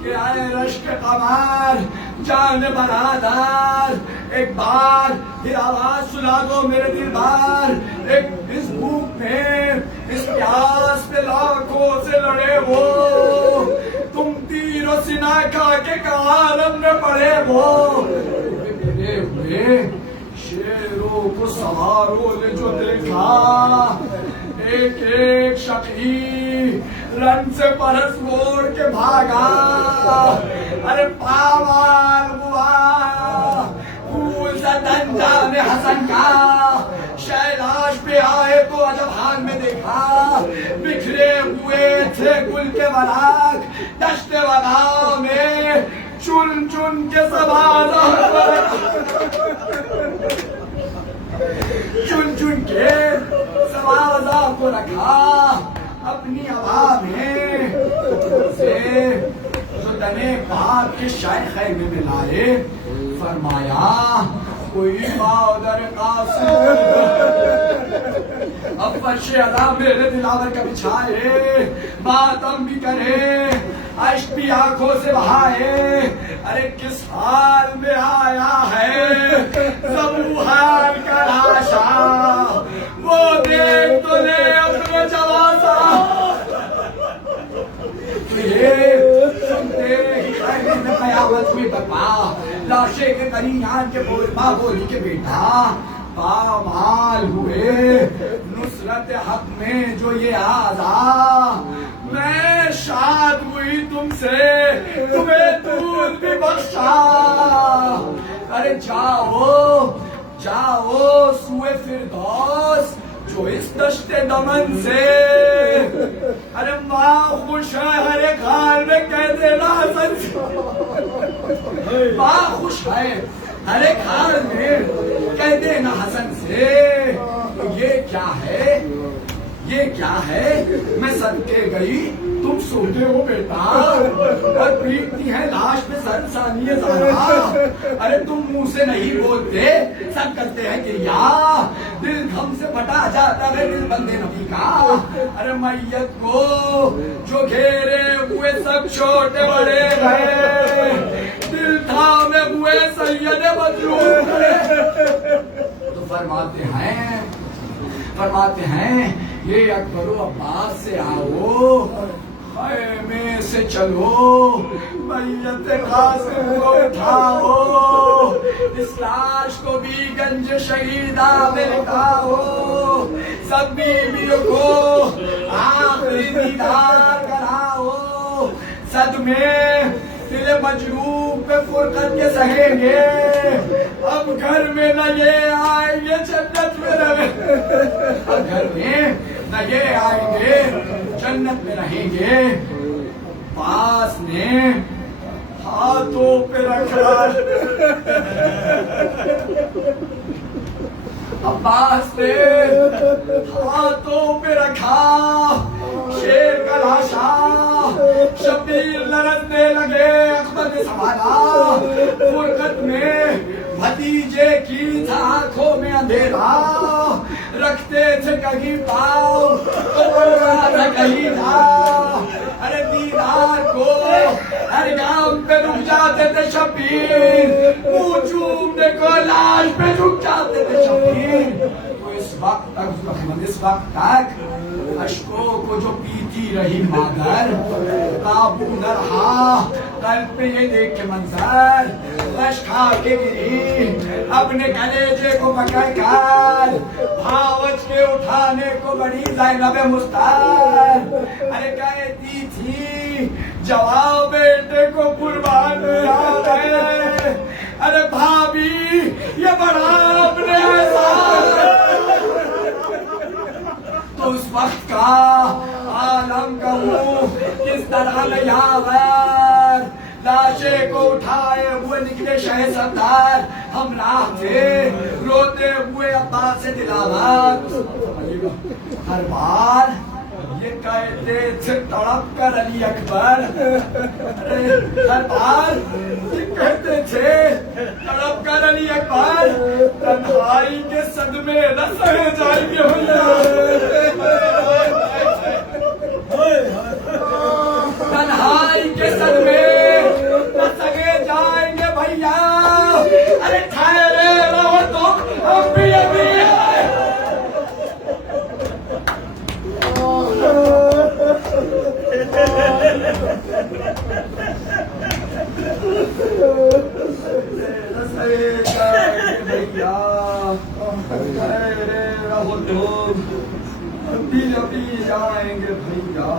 کہ آئے رشک قمر جان برادر ایک بار پھر آواز سنا دو میرے دل بار ایک اس بھوک میں اس پیاس پہ لاکھوں سے لڑے وہ تم تیر و سنا کھا کے عالم میں پڑے وہ میرے ہوئے شیروں کو سواروں نے جو دیکھا ایک ایک شقی رن سے پرس موڑ کے بھاگا ارے پاوال ہوا پھول سا دندان حسن کا شیلاش پہ آئے تو عجب حال میں دیکھا بکھرے ہوئے تھے گل کے وراق دشت وغا میں چن چن کے سوازہ چن چن کے سوازہ کو رکھا اپنی ہوا میں سے گردن پاک کے شیخ خیمے میں لائے، فرمایا کوئی مادر قاسم اب فرش ادا میرے دلاور کا بچھائے، ماتم بھی کرے، اشک بھی آنکھوں سے بہائے، ارے کس حال میں آیا ہے زبوحان کا لاشا، وہ دیکھ تو لے اپنے جوازا۔ سنتے ہی خیمے میں قیامت ہوئی برپا، لاشے کے درمیان کے ماں بولی کے بیٹا پامال ہوئے نصرت حق میں جو یہ آزا، میں شاد ہوئی تم سے، تمہیں دودھ بھی بخشا، ارے جاؤ جاؤ سوئے فردوس جو اس دشت دمن سے، ارے ماں خوش ہے ہر ایک حال میں کہہ دینا حسن سے، ماں خوش ہے ہر ایک حال میں کہہ دینا حسن سے، یہ کیا ہے یہ کیا ہے، میں صدقے گئی تم سوتے ہو بیٹا، اور پیٹتی ہے لاش پہ سر ثانی زہرا، ارے تم منہ سے نہیں بولتے سب کرتے ہیں کریا، دل غم سے پھٹا جاتا ہے دل بندے نبی کا، ارے میت کو جو گھیرے ہوئے سب چھوٹے بڑے ہیں، دل تھامے ہوئے سید مظلوم تو فرماتے ہیں یہ اکبر و عباس سے آؤ، خیمے سے چلو، میت قاسم کو اٹھاؤ، اس لاش کو بھی گنج شہیدہ میں لٹاؤ، سب بیویوں کو آخری دیدار کراؤ، صدمے دل مجروح پہ فرقت کے سہیں گے، اب گھر میں نہ یہ آئیں گے جنت میں رہیں، اب گھر میں نہ یہ آئیں گے جنت میں رہیں گے۔ عباس نے ہاتھوں پہ رکھا، عباس نے ہاتھوں پہ رکھا شیر کا لاشا، شبیر لڑنے لگے، اکبر نے سنبھالا، فرقت میں بھتیجے کی تھا آنکھوں میں اندھیرا، رکھتے تھے کہیں پاؤں تو بڑھ رہا تھا کہیں تھا، ارے دیدار کو ہر گام پہ رک جاتے تھے شبیر، منہ چومنے کو لاش پہ رک جاتے تھے شبیر، تو اس وقت تک اشکوں کو جو پیتی رہی مادر قابو نہ رہا، قلب پہ یہ دیکھ کے منظر رش کھا کے گری، اپنے کلیجے کو پکڑ کر بھاوچ کے اٹھانے کو بڑی زینب مستر، ارے کہتی تھی جواب بیٹے کو قربان کیا ہے، ارے بھابھی یہ بڑا اپنے احساس، تو اس وقت کا عالم کہوں کس طرح یاور، لاشے کو اٹھائے ہوئے نکلے شہ سردار، ہمراہ تھے روتے ہوئے عباس سے دلاور، ہر بار یہ کہتے تھے تڑپ کر علی اکبر، ہر بار یہ کہتے تھے تڑپ کر علی اکبر، تنہائی کے صدمے نہ سہے جائیں گے تنہائی کے صدمے نہ سہے جائیں گے بھیا، ارے ٹھہرے رہو تم ہم بھی ابھی آئے، بھیا ٹھہرے رہو تم ابھی جائیں گے بھیا۔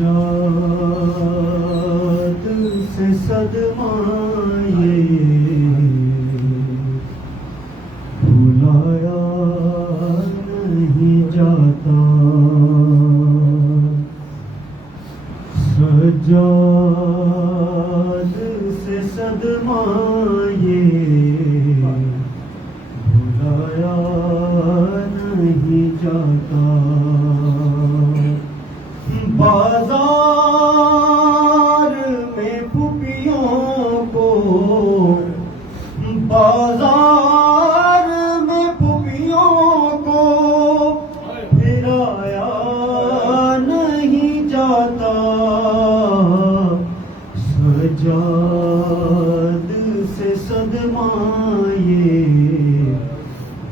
سجاد سے صدمہ یہ بھلایا نہیں جاتا، سجاد سے صدمہ یہ بھلایا نہیں جاتا، بازار میں پھپھیوں کو، بازار میں پھپھیوں کو پھرایا نہیں جاتا، سجاد سے صدمہ یہ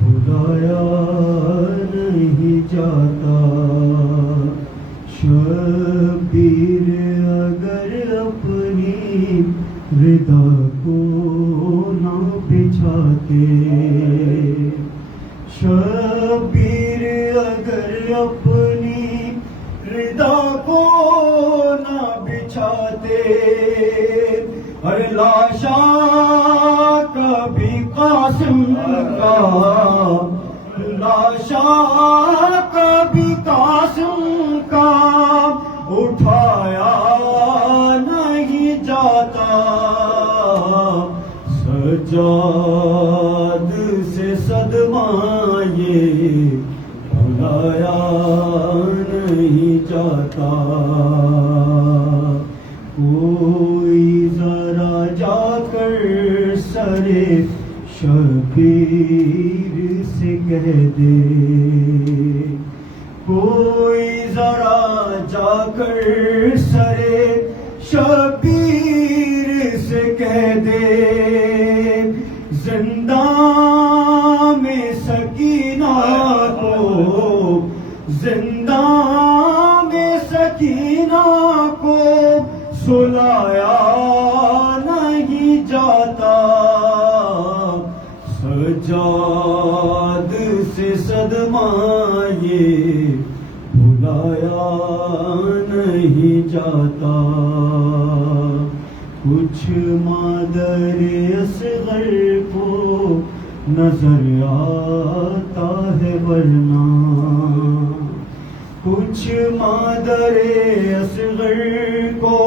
بھلایا نہیں جاتا، شبیر اگر اپنی ردا کو نہ بچھاتے، شبیر اگر اپنی ردا کو نہ بچھاتے، ہر لاشا کبھی قاسم کا، لاشا کبھی قاسم کا اٹھایا نہیں جاتا، سجاد سے صدمہ یہ بھلایا نہیں جاتا، کوئی ذرا جا کر سرے شبیر سے کہہ دے، کوئی ذرا جا کر سرے شبیر سے کہہ دے، زندان میں سکینہ کو، زندان میں سکینہ کو سلایا نہیں جاتا، سجاد سے صدمہ یہ بھلایا نہیں جاتا، کچھ مادر اصغر کو نظر آتا ہے ورنہ، کچھ مادر اصغر کو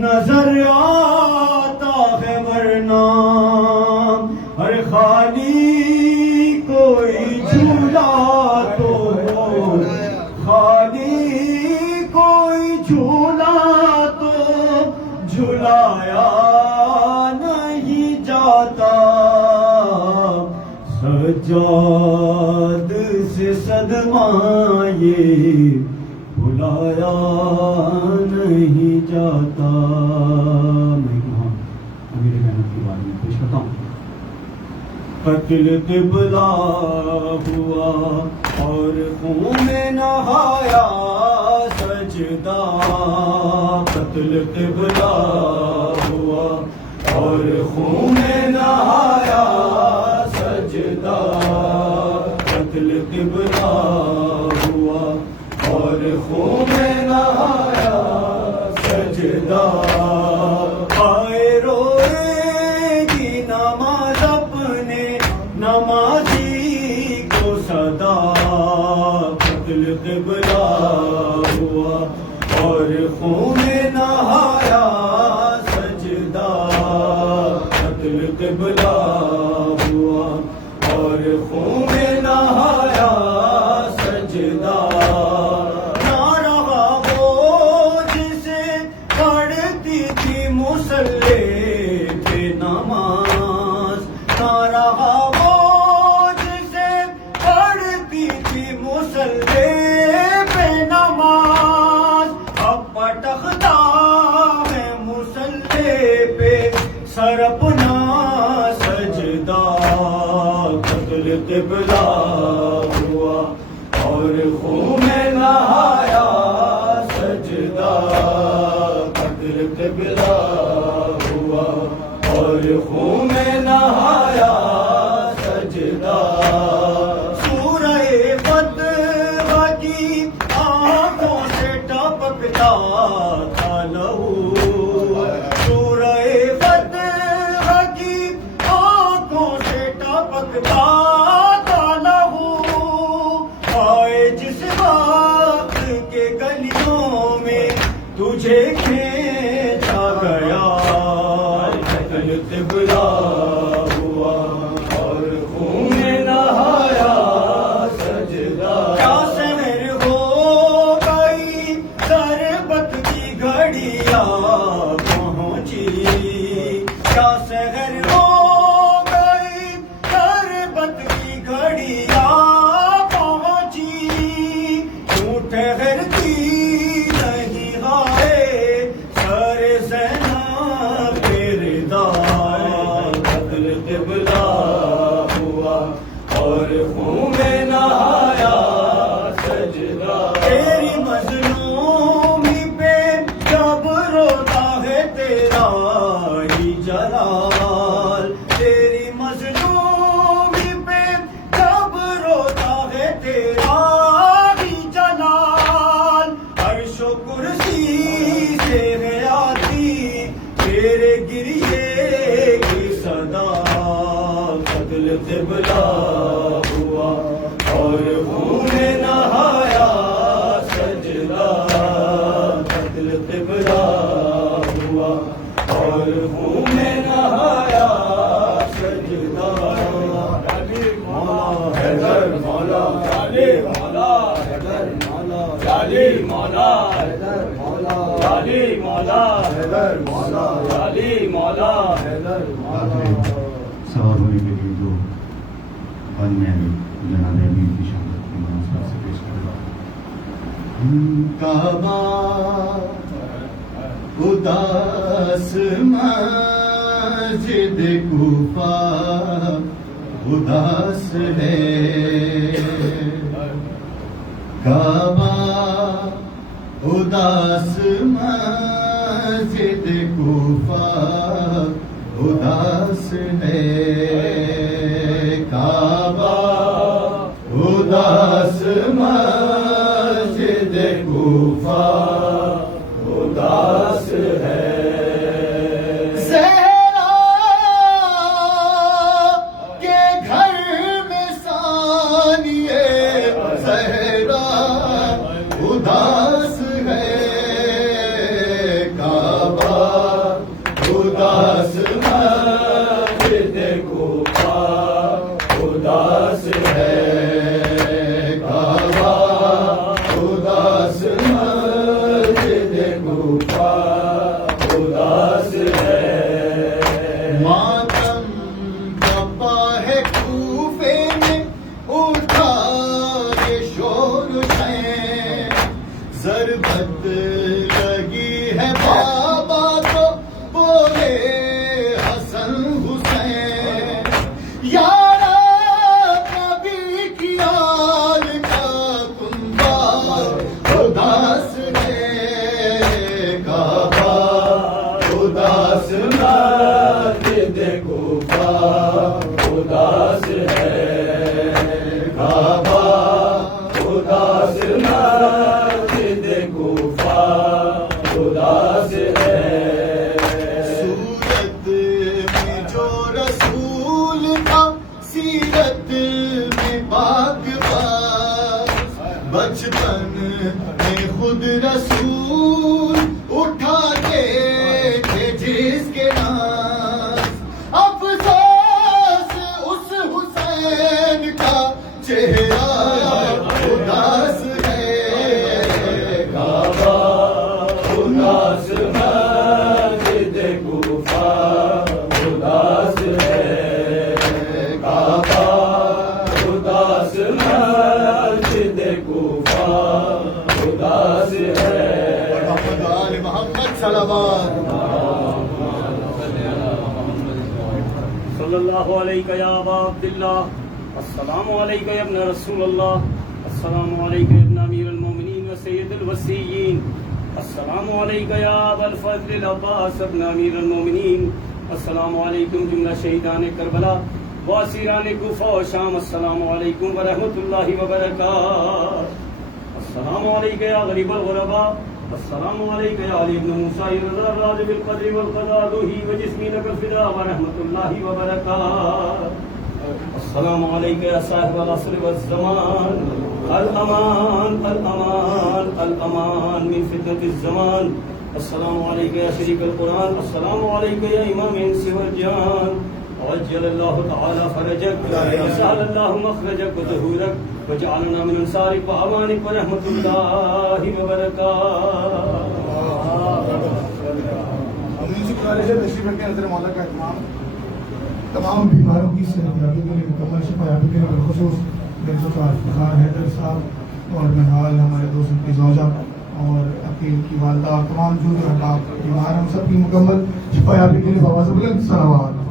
نظر آتا ہے ورنہ، ہر خالی کوئی جھولا تو، خالی کوئی جھولا تو جھلایا نہیں جاتا، سجاد سے صدمہ یہ بھلایا نہیں جاتا۔ میں کہاں امیر محنت کے بارے میں پیش کرتا ہوں۔ قتل قبلہ ہوا اور خون میں نہایا سجدہ، قتل قبلہ ہوا اور خون میں نہایا سجدہ، قتل قبلہ ہوا اور خون میں نہایا سجدہ، آئے روئے گی نماز اپنے نمازی کو صدا، قتل قبلہ ہوا اور خون میں نہایا سجدہ، قتل قبلہ ہوا اور خون میں نہایا سجدہ، نہ رہا وہ جسے پڑھتی تھی مصلی پہ نماز، نہ رہا وہ جسے پڑھتی تھی مصلی پہ نماز، اب پٹختا ہے مصلی پہ سر اپنا سجدہ، قتل قبلہ ہوا اور خون میں نہایا سجدہ، قتل قبلہ ہوا اور خون میں نہایا سجدہ، سورہ فتح کی آنکھوں سے ٹپکتا علی مولا حیدر مولا علی مولا حیدر مولا علی مولا حیدر مولا علی مولا حیدر مولا. سوال ہونے کے لیے جو بن میں جناب امین کی شہادت کی مناسبت سے پیش کر رہا کعبہ اداس مسجد کوفہ اداس ہے کعبہ اداس مسجد کوفہ اداس ہے کعبہ اداس مسجد کوفہ اداس ہے زہرا کے گھر میں ثانیہ زہرا اداس ہے کعبہ اداس مسجد کوفہ اداس ہے کعبہ اداس مسجد کوفہ اداس ہے ماتم کعبہ ہے کوفے میں اٹھا یہ شور ہے ضربت لگی ہے بابا کو بولے حسن حسین یار نبی کی آل کا کنبہ اداس ہے کعبہ اداس مسجد کوفہ اداس ہے کعبہ اداس مسجد کوفہ اداس ہے سورت میں جو رسول تھا سیرت میں پاک باز بچپن میں خود رسول اٹھاتے تھے جس کے ناز افسوس اس حسین کا چہرہ اداس ہے کعبہ اداس مسجد کوفہ اداس ہے کعبہ اداس مسجد کوفہ اداس ہے محمد صلوات صلی اللہ علیہ یا ابا عبداللہ السلام علیکم یا ابن رسول اللہ السلام علیکم یا ابن امیر المومنین و سید الوسیین السلام علیکم یا ابا الفضل العباس ابن امیر المومنین السلام علیکم جملہ شہیدان کربلا و اسیران کوفہ و شام السلام علیکم ورحمۃ اللہ وبرکاتہ السلام علیکم یا غریب الغرباء السلام علیکم یا علی ابن موسیٰ رضا راج بالقدر والقضاء روحی و جسمی لک الفداء ورحمۃ اللہ وبرکاتہ السلام علیکم یا صاحب العصر والزمان الامان الامان الامان من فتنة الزمان السلام علیکم یا شریک القرآن السلام علیکم یا امام انس والجان عجل اللہ تعالی فرجک وسهل اللہ مخرجک وظہورک وجعلنا من انصارک واعوانک ورحمۃ اللہ وبرکاتہ. تشریف رکھیں حضرت مولا کا اہتمام تمام بیماروں کی صحت یابی کے لیے مکمل شفا یابی کے لیے بالخصوص مرزا افتخار حیدر صاحب اور بہرحال ہمارے دوست کی زوجہ اور عقیل کی والدہ اور تمام جو احباب بیمار ہیں سب کی مکمل شفا یابی کے لیے بابا سے بلند صلوات.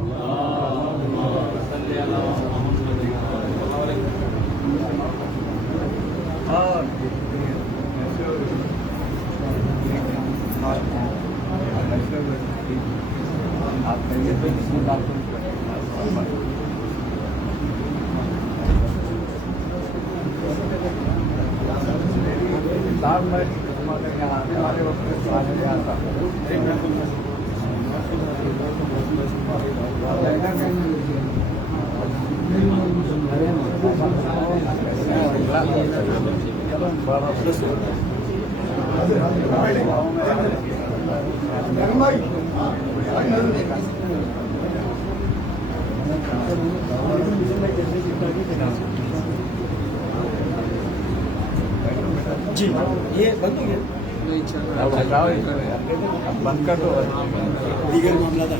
جی یہ بند ہو گیا بند کر دو دیگر معاملات